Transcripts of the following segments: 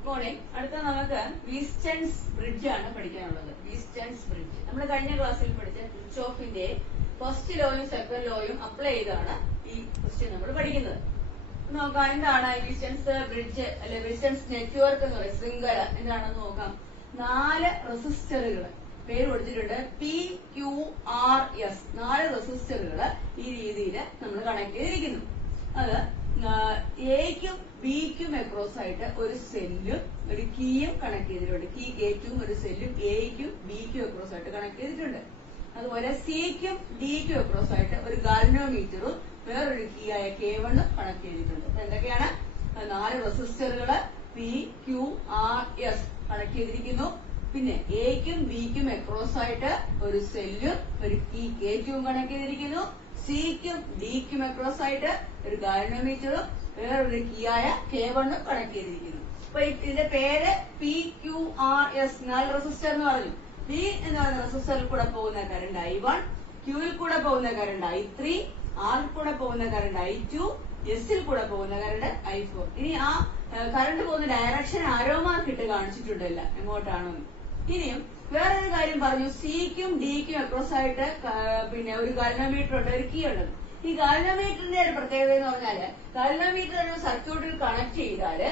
Good morning. അടുത്ത നമുക്ക് Wheatstone's bridge ആണ് പഠിക്കാനുള്ളത്. വീസ്റ്റൺസ് ബ്രിഡ്ജ് നമ്മൾ കഴിഞ്ഞ ക്ലാസ്സിൽ പഠിച്ച കിർച്ചോഫിന്റെ ഫസ്റ്റ് ലോയും സെക്കൻഡ് ലോയും അപ്ലൈ ചെയ്താണ് ഈ ക്വസ്റ്റ്യൻ നമ്മൾ പഠിക്കുന്നത്. നോക്കാം എന്താണ് വീസ്റ്റൺസ് ബ്രിഡ്ജ് അല്ലെ വീസ്റ്റൺസ് നെറ്റ്വർക്ക് എന്ന് പറയുന്നത്. ശൃംഖല എന്താണെന്ന് നോക്കാം. 4 റെസിസ്റ്ററുകൾ പേര് കൊടുത്തിട്ടുണ്ട്. PQRS 4 റെസിസ്റ്ററുകൾ ഈ രീതിയിൽ നമ്മൾ കണക്ട് ചെയ്തിരിക്കുന്നു. അത് എക്കും ബിക്കും അക്രോസ് ആയിട്ട് ഒരു സെല്ലും ഒരു കീയും കണക്ട് ചെയ്തിട്ടുണ്ട്. കീ K2 ഒരു സെല്ലും എക്കും ബിക്കും അക്രോസ് ആയിട്ട് കണക്ട് ചെയ്തിട്ടുണ്ട്. അതുപോലെ സിക്കും ഡിക്കും അക്രോസ് ആയിട്ട് ഒരു ഗാൽവനോമീറ്ററും വേറൊരു കീ ആയ K1 കണക്ട് ചെയ്തിട്ടുണ്ട്. അപ്പൊ എന്തൊക്കെയാണ് 4 റെസിസ്റ്ററുകള് PQRS കണക്ട് ചെയ്തിരിക്കുന്നു. പിന്നെ എക്കും ബിക്കും അക്രോസ് ആയിട്ട് ഒരു സെല്ലും ഒരു കീ K2 കണക്ട് ചെയ്തിരിക്കുന്നു. സിക്കും ഡിക്കും അക്രോസ് ആയിട്ട് ഒരു ഗാൽവനോമീറ്ററും വേറൊരു കീ ആയ K1 കണക്ട് ചെയ്തിരിക്കുന്നു. അപ്പൊ ഇതിന്റെ പേര് PQRS 4 റെസിസ്റ്റർ എന്ന് പറഞ്ഞു. പി എന്ന് പറയുന്ന റെസിസ്റ്ററിൽ കൂടെ പോകുന്ന കറണ്ട് I1, ക്യൂവിൽ കൂടെ പോകുന്ന കറണ്ട് I3, ആറിൽ കൂടെ പോകുന്ന കറണ്ട് I2, എസിൽ കൂടെ പോകുന്ന കറണ്ട് I4. ഇനി ആ കറണ്ട് പോകുന്ന ഡയറക്ഷൻ ആരോ മാർക്ക് ഇട്ട് കാണിച്ചിട്ടുണ്ടല്ല എങ്ങോട്ടാണോ. ഇനിയും വേറൊരു കാര്യം പറഞ്ഞു. സിക്കും ഡിക്കും അക്രോസ് ആയിട്ട് പിന്നെ ഒരു ഗാൽവനോമീറ്റർ ഉണ്ട്, ഒരു കീ ഉണ്ട്. ഈ ഗാൽവനോമീറ്ററിന്റെ ഒരു പ്രത്യേകത എന്ന് പറഞ്ഞാല് ഗാൽവനോമീറ്റർ ഒരു സർക്യൂട്ടിൽ കണക്ട് ചെയ്താല്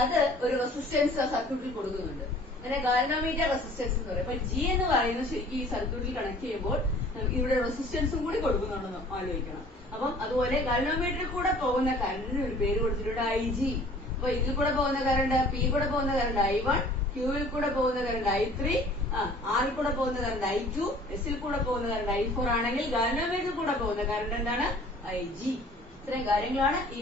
അത് ഒരു റെസിസ്റ്റൻസ് ആ സർക്യൂട്ടിൽ കൊടുക്കുന്നുണ്ട്. അങ്ങനെ ഗാൽവനോമീറ്റർ റെസിസ്റ്റൻസ് എന്ന് പറയും. അപ്പൊ ജി എന്ന് പറയുന്നത് ശരിക്കും ഈ സർക്യൂട്ടിൽ കണക്ട് ചെയ്യുമ്പോൾ ഇവിടെ റെസിസ്റ്റൻസും കൂടി കൊടുക്കുന്നുണ്ടെന്ന് ആലോചിക്കണം. അപ്പം അതുപോലെ ഗാൽവനോമീറ്ററിൽ കൂടെ പോകുന്ന കറണ്ടിന് ഒരു പേര് കൊടുത്തിട്ടുണ്ട് IG. അപ്പൊ ഇതിൽ കൂടെ പോകുന്ന കറണ്ട് പി കൂടെ പോകുന്ന കറണ്ട് I1, ക്യൂവിൽ കൂടെ പോകുന്ന കറണ്ട് I3, ആറിൽ കൂടെ പോകുന്ന കറണ്ട് I2, എസിൽ കൂടെ പോകുന്ന കറണ്ട് I4 ആണെങ്കിൽ ഗാൽവനോമീറ്ററിൽ കൂടെ പോകുന്ന കറണ്ട് എന്താണ് IG. ഇത്രയും കാര്യങ്ങളാണ് ഈ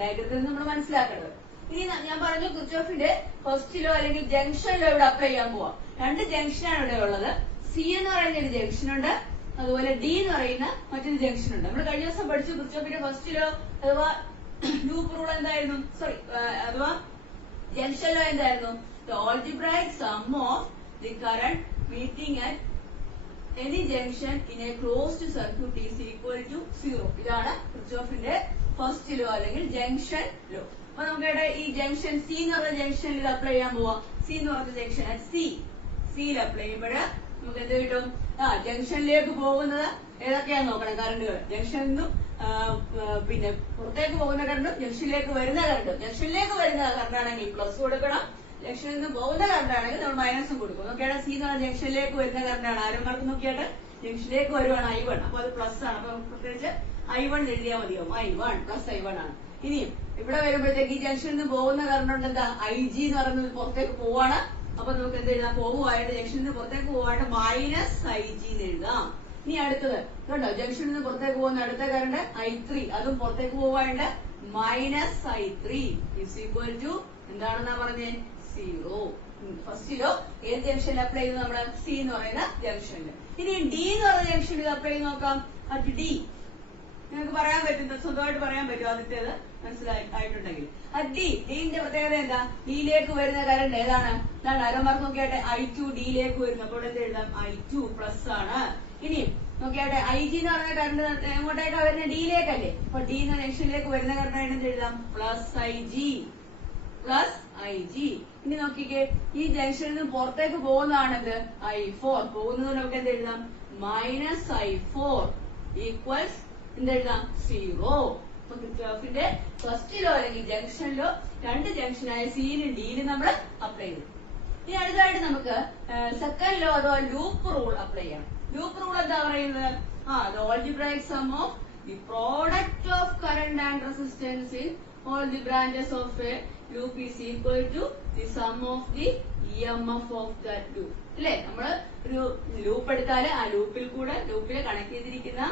ഡയഗ്രത്തിൽ നിന്ന് നമ്മൾ മനസ്സിലാക്കേണ്ടത്. ഇനി ഞാൻ പറഞ്ഞു കിർച്ചോഫിന്റെ ഫസ്റ്റ് ലോ അല്ലെങ്കിൽ ജംഗ്ഷൻ ലോ ഇവിടെ അപ്ലൈ ചെയ്യാൻ പോവാം. 2 ജംഗ്ഷനാണ് ഇവിടെ ഉള്ളത്. സി എന്ന് പറയുന്ന ഒരു ജംഗ്ഷൻ ഉണ്ട്, അതുപോലെ ഡി എന്ന് പറയുന്ന മറ്റൊരു ജംഗ്ഷൻ ഉണ്ട്. നമ്മൾ കഴിഞ്ഞ ദിവസം പഠിച്ചു കിർച്ചോഫിന്റെ ഫസ്റ്റ് ലോ അഥവാ ലൂപ്പ് റൂൾ എന്തായിരുന്നു, സോറി അഥവാ ജംഗ്ഷൻ ലോ എന്തായിരുന്നു? The algebraic sum of the current meeting at any junction in a closed circuit is equal to 0. ഇതാണ് കിർച്ചോഫിന്റെ ഫസ്റ്റ് ലോ അല്ലെങ്കിൽ ജംഗ്ഷൻ ലോ. അപ്പൊ നമുക്ക് ഈ ജംഗ്ഷൻ സി എന്ന് പറഞ്ഞ ജംഗ്ഷനിൽ ഇത് അപ്ലൈ ചെയ്യാൻ പോവാം. സി എന്ന് പറഞ്ഞ ജംഗ്ഷൻ സിയിൽ അപ്ലൈ ചെയ്യുമ്പോൾ നമുക്ക് എന്ത് കിട്ടും? ജംഗ്ഷനിലേക്ക് പോകുന്നത് ഏതൊക്കെയാന്ന് നോക്കണം കറണ്ടുകൾ. ജംഗ്ഷനിൽ നിന്നും പിന്നെ പുറത്തേക്ക് പോകുന്ന കറണ്ടും ജംഗ്ഷനിലേക്ക് വരുന്ന കറണ്ടും. ജംഗ്ഷനിലേക്ക് വരുന്ന കറണ്ടാണെങ്കിൽ പ്ലസ് കൊടുക്കണം, ജംഗ്ഷനിൽ നിന്ന് പോകുന്ന കറണ്ടാണെങ്കിൽ നമ്മൾ മൈനസും കൊടുക്കും. നോക്കിയാൽ സി എന്ന് പറഞ്ഞ ജംഗ്ഷനിലേക്ക് വരുന്ന കറണ്ടാണ്. ആരോ മാർക്ക് നോക്കിയാട്ട് ജംഗ്ഷനിലേക്ക് വരുവാണ് I1. അപ്പൊ അത് പ്ലസ് ആണ്. അപ്പൊ പ്രത്യേകിച്ച് I1 എഴുതിയാൽ മതിയാവും. I1 പ്ലസ് I1 ആണ്. ഇനിയും ഇവിടെ വരുമ്പോഴത്തേക്ക് ഈ ജംഗ്ഷനിൽ നിന്ന് പോകുന്ന കറണ്ട് ഉണ്ട് എന്താ IG എന്ന് പറയുന്നത് പുറത്തേക്ക് പോവാണ്. അപ്പൊ നമുക്ക് എന്ത് എഴുതാം? പോകുവായിട്ട് ജംഗ്ഷനിൽ നിന്ന് പുറത്തേക്ക് പോവായിട്ട് -IG എന്ന് എഴുതാം. ഇനി അടുത്തത് കണ്ടോ, ജംഗ്ഷനിൽ നിന്ന് പുറത്തേക്ക് പോകുന്ന അടുത്ത കറണ്ട് I3, അതും പുറത്തേക്ക് പോവായിട്ട് -I3 ഇസ് ഈക്വൽ ടു എന്താണെന്നാ പറഞ്ഞേ 0. ഫസ്റ്റിലോ ഏത് ജംഗ്ഷനിൽ അപ്ലൈ ചെയ്തു? നമ്മുടെ സി എന്ന് പറയുന്ന ജംഗ്ഷനിൽ. ഇനി ഡി എന്ന് പറയുന്ന ജംഗ്ഷനിൽ അപ്ലൈ ചെയ്ത് നോക്കാം. അറ്റ് ഡി നിങ്ങൾക്ക് പറയാൻ പറ്റും, സ്വന്തമായിട്ട് പറയാൻ പറ്റും ആദ്യത്തേത് മനസ്സിലായിട്ടുണ്ടെങ്കിൽ. ഡിന്റെ പ്രത്യേകത എന്താ? ഡിയിലേക്ക് വരുന്ന കറണ്ട് ഏതാണ്? എന്താണ് അരമാർക്ക് നോക്കിയാട്ടെ I2 ഡിയിലേക്ക് വരുന്നു. അപ്പോൾ എന്ത് എഴുതാം? I2 പ്ലസ് ആണ്. ഇനി നോക്കിയാട്ടെ IG എന്ന് പറഞ്ഞ കറണ്ട് എങ്ങോട്ടേക്കാ വരുന്നത്? ഡിയിലേക്കല്ലേ. അപ്പൊ ഡി എന്ന ജംഗ്ഷനിലേക്ക് വരുന്ന കറണ്ട് എന്ത് എഴുതാം? +IG. ഇനി നോക്കിക്കേ, ഈ ജംഗ്ഷനിൽ നിന്ന് പുറത്തേക്ക് പോകുന്നതാണെന്ത്? I4. പോകുന്നത് നമുക്ക് എന്ത് എഴുതാം? -I4 equals എന്തെഴുതാം? 0. അപ്പൊ കിർച്ചോഫിന്റെ ഫസ്റ്റ് ലോ അല്ലെങ്കിൽ ജംഗ്ഷനിലോ 2 ജംഗ്ഷനായ സിയിലും ഡിയിലും നമ്മൾ അപ്ലൈ ചെയ്തു. ഇനി അടുത്തായിട്ട് നമുക്ക് സെക്കൻഡ് ലോ അഥവാ ലൂപ്പ് റൂൾ അപ്ലൈ ചെയ്യാം. ലൂപ്പ് റൂൾ എന്താ പറയുന്നത്? the algebraic sum of the product of current and resistance in all the branches of a loop is equal to the sum of the EMF of that loop. അല്ലേ, നമ്മള് ഒരു loop എടുത്താല് ആ ലൂപ്പിൽ connect ചെയ്തിരിക്കുന്ന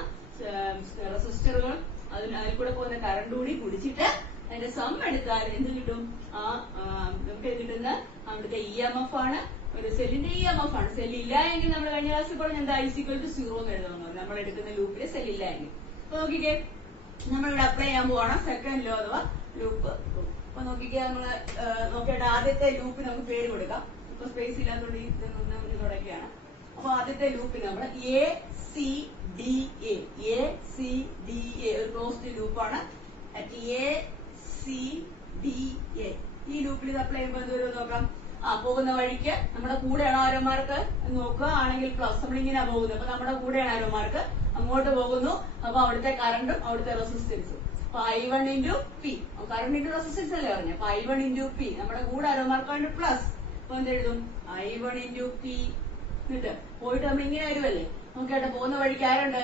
റെസിസ്റ്ററുകൾ അതിൽ കൂടെ പോകുന്ന കറണ്ട് കൂടി കുടിച്ചിട്ട് അതിന്റെ സം എടുത്താൽ എന്ത് കിട്ടും? നമുക്ക് കിട്ടുന്ന അവിടുത്തെ EMF ആണ്. ഒരു സെല്ലിന്റെ EMF ആണ്. സെല്ല് ഇല്ല എങ്കിൽ നമ്മൾ കഴിഞ്ഞ ക്ലാസ്സിൽ പറഞ്ഞ എന്താ = 0 എന്ന് എഴുതണം. നമ്മൾ എടുക്കുന്ന ലൂപ്പിൽ സെല്ലില്ല എങ്കിൽ. അപ്പൊ നോക്കിക്കേ, നമ്മളിവിടെ അപ്ലൈ ചെയ്യാൻ പോവാണ് സെക്കൻഡ് ലോ അഥവാ ലൂപ്പ്. അപ്പൊ നോക്കിക്കേ, നമ്മള് നോക്കിയിട്ട് ആദ്യത്തെ ലൂപ്പ് നമുക്ക് പേര് കൊടുക്കാം. ഇപ്പൊ സ്പേസ് ഇല്ലാത്തതുകൊണ്ട് ഇത് തുടങ്ങിയാണ്. അപ്പൊ ആദ്യത്തെ ലൂപ്പിൽ നമ്മൾ ACDA ഒരു ക്ലോസ്ഡ് ലൂപ്പാണ്. ACDA ഈ ലൂപ്പിൽ ഇത് അപ്ലൈ ചെയ്യുമ്പോൾ എന്ത് വരും നോക്കാം. പോകുന്ന വഴിക്ക് നമ്മുടെ കൂടെയാണ് ആരോമാർക്ക് നോക്കുക ആണെങ്കിൽ പ്ലസ്, നമ്മളിങ്ങനെ പോകുന്നത്. അപ്പൊ നമ്മുടെ കൂടെയാണ് ആരോമാർക്ക് അങ്ങോട്ട് പോകുന്നു. അപ്പൊ അവിടുത്തെ കറണ്ടും അവിടുത്തെ റെസിസ്റ്റൻസും. അപ്പൊ I1 into P, current into resistance അല്ലേ പറഞ്ഞു. അപ്പൊ I1 ഇൻറ്റു പി, നമ്മുടെ കൂടെ ആരോമാർക്കാണ് പ്ലസ്. അപ്പൊ എന്തെഴുതും I1 ഇൻറ്റു പി. എന്നിട്ട് പോയിട്ട് നമ്മൾ ഇങ്ങനെ വരുമല്ലേ. നോക്കിയാട്ടെ പോകുന്ന വഴിക്ക് ആരുണ്ട്,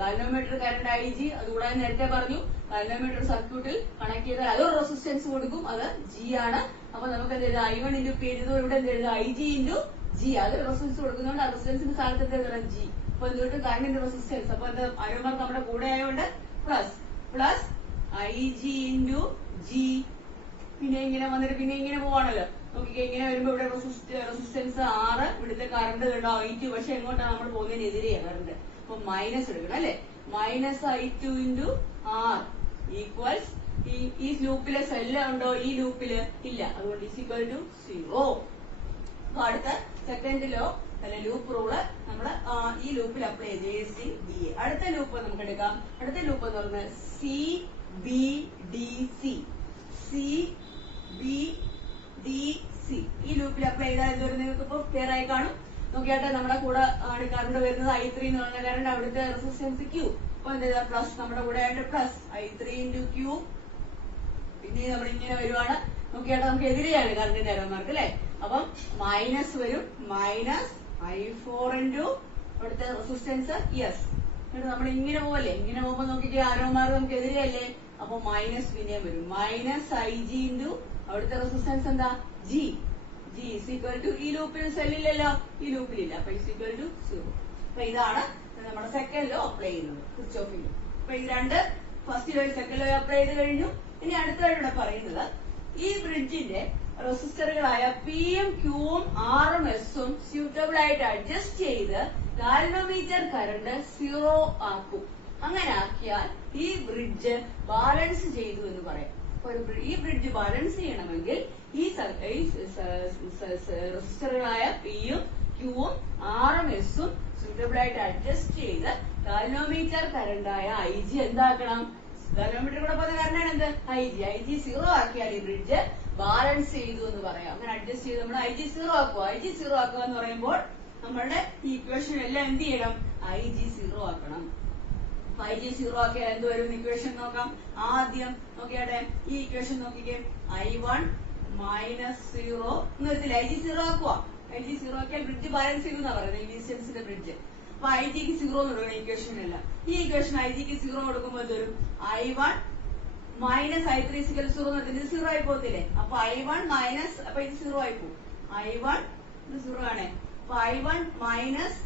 ഗാൽവനോമീറ്റർ കറണ്ട് IG. അതുകൂടാതെ നേരത്തെ പറഞ്ഞു ഗാൽവനോമീറ്റർ സർക്യൂട്ടിൽ കണക്ട് ചെയ്താൽ അതൊരു റെസിസ്റ്റൻസ് കൊടുക്കും, അത് G ആണ്. അപ്പൊ നമുക്ക് എന്ത് എഴുതാം, I1 ഇൻറ്റു പി എഴുതും. ഇവിടെ എന്ത് എഴുതാം, IG ഇൻറ്റു G. അതൊരു റെസിസ്റ്റൻസ് കൊടുക്കുന്നതുകൊണ്ട് ആ റെസിസ്റ്റൻസിന്റെ സ്ഥാനത്ത് എന്ത് എഴുതണം, G. അപ്പൊ എന്തുകൊണ്ട് കറണ്ടിന്റെ റെസിസ്റ്റൻസ്. അപ്പൊ എന്താ ആരോമാർക്ക് നമ്മുടെ കൂടെ ആയതുകൊണ്ട് plus plus IG into G. പിന്നെ ഇങ്ങനെ വന്നിട്ട് പിന്നെ ഇങ്ങനെ പോവാണല്ലോ. നോക്കിക്കേ ഇങ്ങനെ വരുമ്പോ ഇവിടെ റെസിസ്റ്റൻസ് 6, ഇവിടുത്തെ കറണ്ട് കണ്ടോ I2. പക്ഷെ എങ്ങോട്ടാണ് നമ്മൾ പോകുന്നതിനെതിരെയാ കറണ്ട്. അപ്പൊ മൈനസ് എടുക്കണം അല്ലെ. Minus I2 into R equals ഈ ലൂപ്പിലെ സെല്ല് ഉണ്ടോ, ഈ ലൂപ്പില് ഇല്ല. അതുകൊണ്ട് ഈക്വൽ ടു 0. അപ്പൊ അടുത്ത സെക്കൻഡ് ലോ അല്ലെ ലൂപ്പ് റൂള് നമ്മള് ഈ ലൂപ്പിൽ അപ്ലൈ ചെയ്ത് ACDA. അടുത്ത ലൂപ്പ് നമുക്ക് എടുക്കാം. അടുത്ത ലൂപ്പ് എന്ന് പറയുന്നത് CBDC. CBDC ഈ ലൂപ്പിൽ അപ്ലൈ ചെയ്താൽ എന്ത് വരും നിങ്ങൾക്ക് ഇപ്പൊ ക്ലിയർ ആയി കാണും. നോക്കിയാട്ടെ നമ്മുടെ കൂടെ ആണ് കറണ്ട് വരുന്നത് I3 എന്ന് പറഞ്ഞ കറണ്ട്, അവിടുത്തെ റെസിസ്റ്റൻസ് Q. അപ്പൊ എന്ത് ചെയ്താൽ പ്ലസ്, നമ്മുടെ കൂടെ ആയിട്ട് പ്ലസ് I3 ഇൻറ്റു Q. പിന്നെ നമ്മൾ ഇങ്ങനെ വരുവാണ്. നോക്കിയാട്ടെ നമുക്ക് എതിരെയാണ് കറണ്ടിന്റെ ആരോമാർക്ക് അല്ലെ. അപ്പം മൈനസ് വരും, മൈനസ് I4 ഇൻറ്റു അവിടുത്തെ റെസിസ്റ്റൻസ് യെസ്. എന്നിട്ട് നമ്മൾ ഇങ്ങനെ പോവല്ലേ. ഇങ്ങനെ പോകുമ്പോ നോക്കിക്കേ ആരോമാർക്ക് നമുക്ക് എതിരെയല്ലേ. അപ്പൊ മൈനസ് പിന്നെയും വരും, മൈനസ് IG ഇൻറ്റു അവിടുത്തെ റെസിസ്റ്റൻസ് എന്താ G. G is equal to ഈ ലൂപ്പിൽ സെല്ലില്ലല്ലോ, ഈ ലൂപ്പിലില്ല. അപ്പൊ ഇസ് ഈക്വൽ ടു 0. അപ്പൊ ഇതാണ് നമ്മുടെ സെക്കൻഡ് ലോ അപ്ലൈ ചെയ്യുന്നത് കിർച്ചോഫിന്റെ. അപ്പൊ ഇത് രണ്ട് first law second law apply ചെയ്ത് കഴിഞ്ഞു. ഇനി അടുത്തതായിട്ട് ഇവിടെ പറയുന്നത് ഈ ബ്രിഡ്ജിന്റെ റെസിസ്റ്ററുകളായ പിയും ക്യൂവും ആറും എസും സ്യൂട്ടബിൾ ആയിട്ട് അഡ്ജസ്റ്റ് ചെയ്ത് ഗാൽവനോമീറ്റർ കറണ്ട് 0 ആക്കും. അങ്ങനെ ആക്കിയാൽ ഈ ബ്രിഡ്ജ് ബാലൻസ് ചെയ്തു എന്ന് പറയാം. ഈ ബ്രിഡ്ജ് ബാലൻസ് ചെയ്യണമെങ്കിൽ ഈ റെസിസ്റ്ററുകളായ പിയും ക്യൂവും ആറും എസും സ്യൂട്ടബിൾ ആയിട്ട് അഡ്ജസ്റ്റ് ചെയ്ത് ഗാൽവനോമീറ്റർ കറണ്ടായ IG എന്താക്കണം, ഗാൽവനോമീറ്റർ കൂടെ പോകുന്ന കറണ്ടാണ് എന്ത് IG 0 ആക്കിയാൽ ഈ ബ്രിഡ്ജ് ബാലൻസ് ചെയ്തു എന്ന് പറയാം. അങ്ങനെ അഡ്ജസ്റ്റ് ചെയ്ത് നമ്മൾ IG 0 ആക്കുക. IG 0 ആക്കുക എന്ന് പറയുമ്പോൾ നമ്മളുടെ ഈ ഇക്വേഷൻ എല്ലാം എന്ത് ചെയ്യണം, IG 0 ആക്കണം. IG 0 ആക്കിയാൽ എന്ത് വരും ഇക്വേഷൻ നോക്കാം. ആദ്യം നോക്കിയാട്ടെ ഈ ഇക്വേഷൻ നോക്കിക്കേ. I1 മൈനസ് 0 എന്ന് വരത്തില്ല, IG 0 ആക്കുക. IG 0 ആക്കിയാൽ ബ്രിഡ്ജ് ബാലൻസ് ചെയ്തു എന്നാ പറയുന്നത്, ഈ ഡിസ്റ്റൻസിന്റെ ബ്രിഡ്ജ്. അപ്പൊ IGക്ക് 0 എന്ന് കൊടുക്കണം ഇക്വേഷനില്ല. ഈ ഇക്വേഷൻ IGക്ക് 0 കൊടുക്കുമ്പോൾ എന്ത് വരും, I1 മൈനസ് I3 0 എന്ന് പറഞ്ഞാൽ ഇത് 0 ആയി പോകത്തില്ലേ. അപ്പൊ I1 മൈനസ്, അപ്പൊ ഇത് 0 ആയി പോകും. I1 ഇത് 0 ആണേ. അപ്പൊ I1 മൈനസ്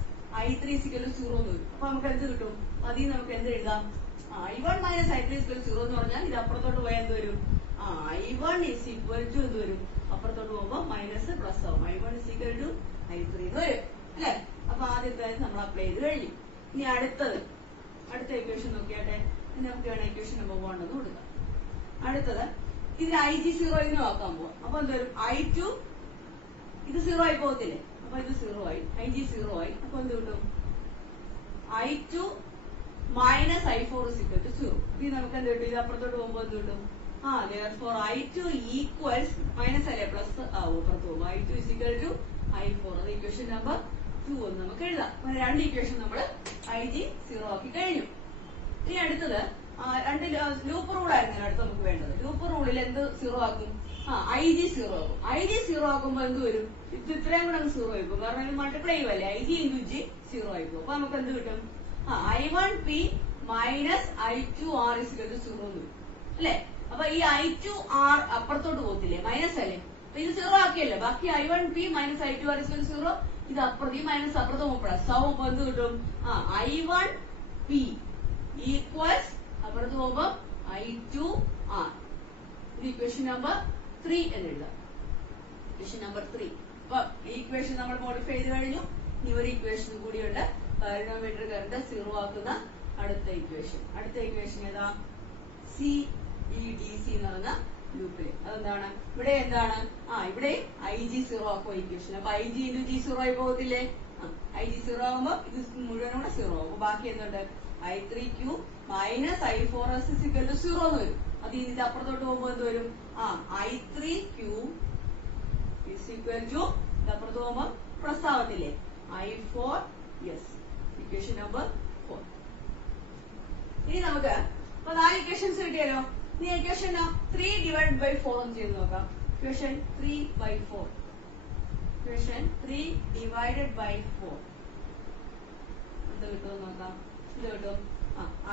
I3 0 എന്ന് വരും. അപ്പൊ നമുക്ക് എന്ത് കിട്ടും, അതിൽ നമുക്ക് എന്ത് എഴുതാം, I1 മൈനസ് I3 0 എന്ന് പറഞ്ഞാൽ ഇത് അപ്പുറത്തോട്ട് പോയാൽ എന്ത് വരും, I1 ഇസ് ഈക്വൽ ടു എന്ത് വരും, അപ്പുറത്തോട്ട് പോകുമ്പോ മൈനസ് പ്ലസ് ആവും. I1 is equal to I3 എന്ന് വരും അല്ലെ. അപ്പൊ ആദ്യത്തെ നമ്മൾ അപ്ലൈ ചെയ്ത് കഴിഞ്ഞു. ഇനി അടുത്ത ഇക്വേഷൻ നോക്കിയാട്ടെ. നമുക്ക് വേണം ഇക്വേഷൻ നമ്പർ 1 എന്ന് കൊടുക്കാം. അടുത്തത് ഇതിന് IG 0 നോക്കാൻ പോവാം. അപ്പൊ എന്ത് വരും, I2 ഇത് 0 ആയി പോകത്തില്ലേ. അപ്പൊ ഇത് 0 ആയി, IG 0 ആയി. അപ്പൊ എന്ത് കിട്ടും, I2 minus I4 is equal to 0. ഇത് നമുക്ക് എന്ത് കിട്ടും, ഇത് അപ്പുറത്തോട്ട് പോകുമ്പോ എന്ത് കിട്ടും, therefore I2 ഈക്വൽസ് മൈനസ് അല്ലേ പ്ലസ് ആവും അപ്പുറത്ത് പോകുമ്പോ. I2 is equal to I4. അത് ഇക്വേഷൻ നമ്പർ 2 എന്ന് നമുക്ക് എഴുതാം. അങ്ങനെ രണ്ട് ഇക്വേഷൻ നമ്മൾ IG 0 ആക്കി കഴിഞ്ഞു. ഇനി അടുത്തത് രണ്ട് ലൂപ്പ് റൂൾ ആയിരുന്നു അടുത്ത് നമുക്ക് വേണ്ടത്. ലൂപ്പ് റൂളിൽ എന്ത് 0 ആക്കും, IG 0 ആക്കും. IG 0 ആക്കുമ്പോ എന്ത് വരും, ഇത് ഇത്രയും കൂടെ 0 ആയിപ്പോ, കാരണം ഇത് മൾട്ടിപ്ലൈ ചെയ്യുമല്ലേ. IG ഇൻറ്റു G 0 ആയിപ്പോ. അപ്പൊ നമുക്ക് എന്ത് കിട്ടും, I1P minus I2R is equal to 0 എന്ന് വരും അല്ലെ. അപ്പൊ ഈ I2R അപ്പുറത്തോട്ട് പോകത്തില്ലേ, മൈനസ് അല്ലേ. അപ്പൊ ഇത് 0 ആക്കിയല്ലേ, ബാക്കി I1P minus I2R is equal to 0. ഇത് അപ്പുറത്ത് ഈ മൈനസ് അപ്പുറത്ത് പോകും പ്ലസ് ആവും. അപ്പൊ എന്ത് കിട്ടും, I1P ഈക്വൽസ് അപ്പുറത്ത് പോകുമ്പോ I2R. ഇത് ഇക്വേഷൻ നമ്പർ 3 എന്ന് എഴുതാം. Equation number 3. അപ്പൊ ഈ ഇക്വേഷൻ നമ്മൾ മോഡിഫൈ ചെയ്ത് കഴിഞ്ഞു. ഇനി ഒരു ഇക്വേഷൻ കൂടിയുണ്ട്, ഗാൽവനോമീറ്റർ കറണ്ട് 0 ആക്കുന്ന അടുത്ത ഇക്വേഷൻ. അടുത്ത ഇക്വേഷൻ ഏതാ, CBDC എന്ന് പറഞ്ഞ ലൂപ്പില്. അതെന്താണ്, ഇവിടെ എന്താണ്, ഇവിടെ IG 0 ആക്കുക ഇക്വേഷൻ. അപ്പൊ IG ഇൻറ്റു G 0 ആയി പോകത്തില്ലേ. IG 0 ആകുമ്പോ ഇത് മുഴുവനും കൂടെ 0 ആകും. ബാക്കി എന്തുണ്ട്, I3Q minus I4S is equal to 0 എന്ന് വരും. അത് ഇതിന്റെ അപ്പുറത്തോട്ട് പോകുമ്പോ എന്ത് വരും, I3Q is equal to അപ്പുറത്ത് പോകുമ്പോൾ പ്ലസ് ആവത്തില്ലേ I4S. Equation number 4. ഇനി നമുക്ക് അപ്പൊ 4 ഇക്വേഷൻസ് കിട്ടിയല്ലോ. ഇനി ഇക്വേഷൻ 3 ഡിവൈഡ് ബൈ 4 ഒന്ന് ചെയ്ത് നോക്കാം. ഇക്വേഷൻ 3/4. ഇക്വേഷൻ 3 ഡിവൈഡഡ് ബൈ 4 എന്ത് കിട്ടുമെന്ന് നോക്കാം. ഇത് കിട്ടും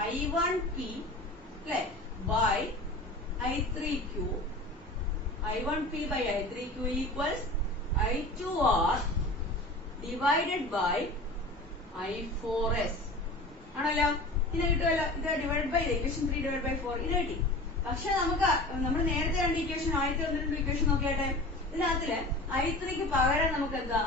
I1P അല്ലെ by I3Q. I1P by I3Q equals I2R divided by I4S. ആണല്ലോ. ഇത് കിട്ടുമല്ലോ. ഇത് divide by equation 3 divide by 4 ഇത് കിട്ടി. പക്ഷെ നമ്മൾ നേരത്തെ രണ്ട് ഇക്വേഷൻ ആദ്യത്തെ ഒന്ന് ഇക്വേഷൻ നോക്കിയാട്ടെ. ഇതിനകത്തില് I3ക്ക് പകരം നമുക്ക് എന്താ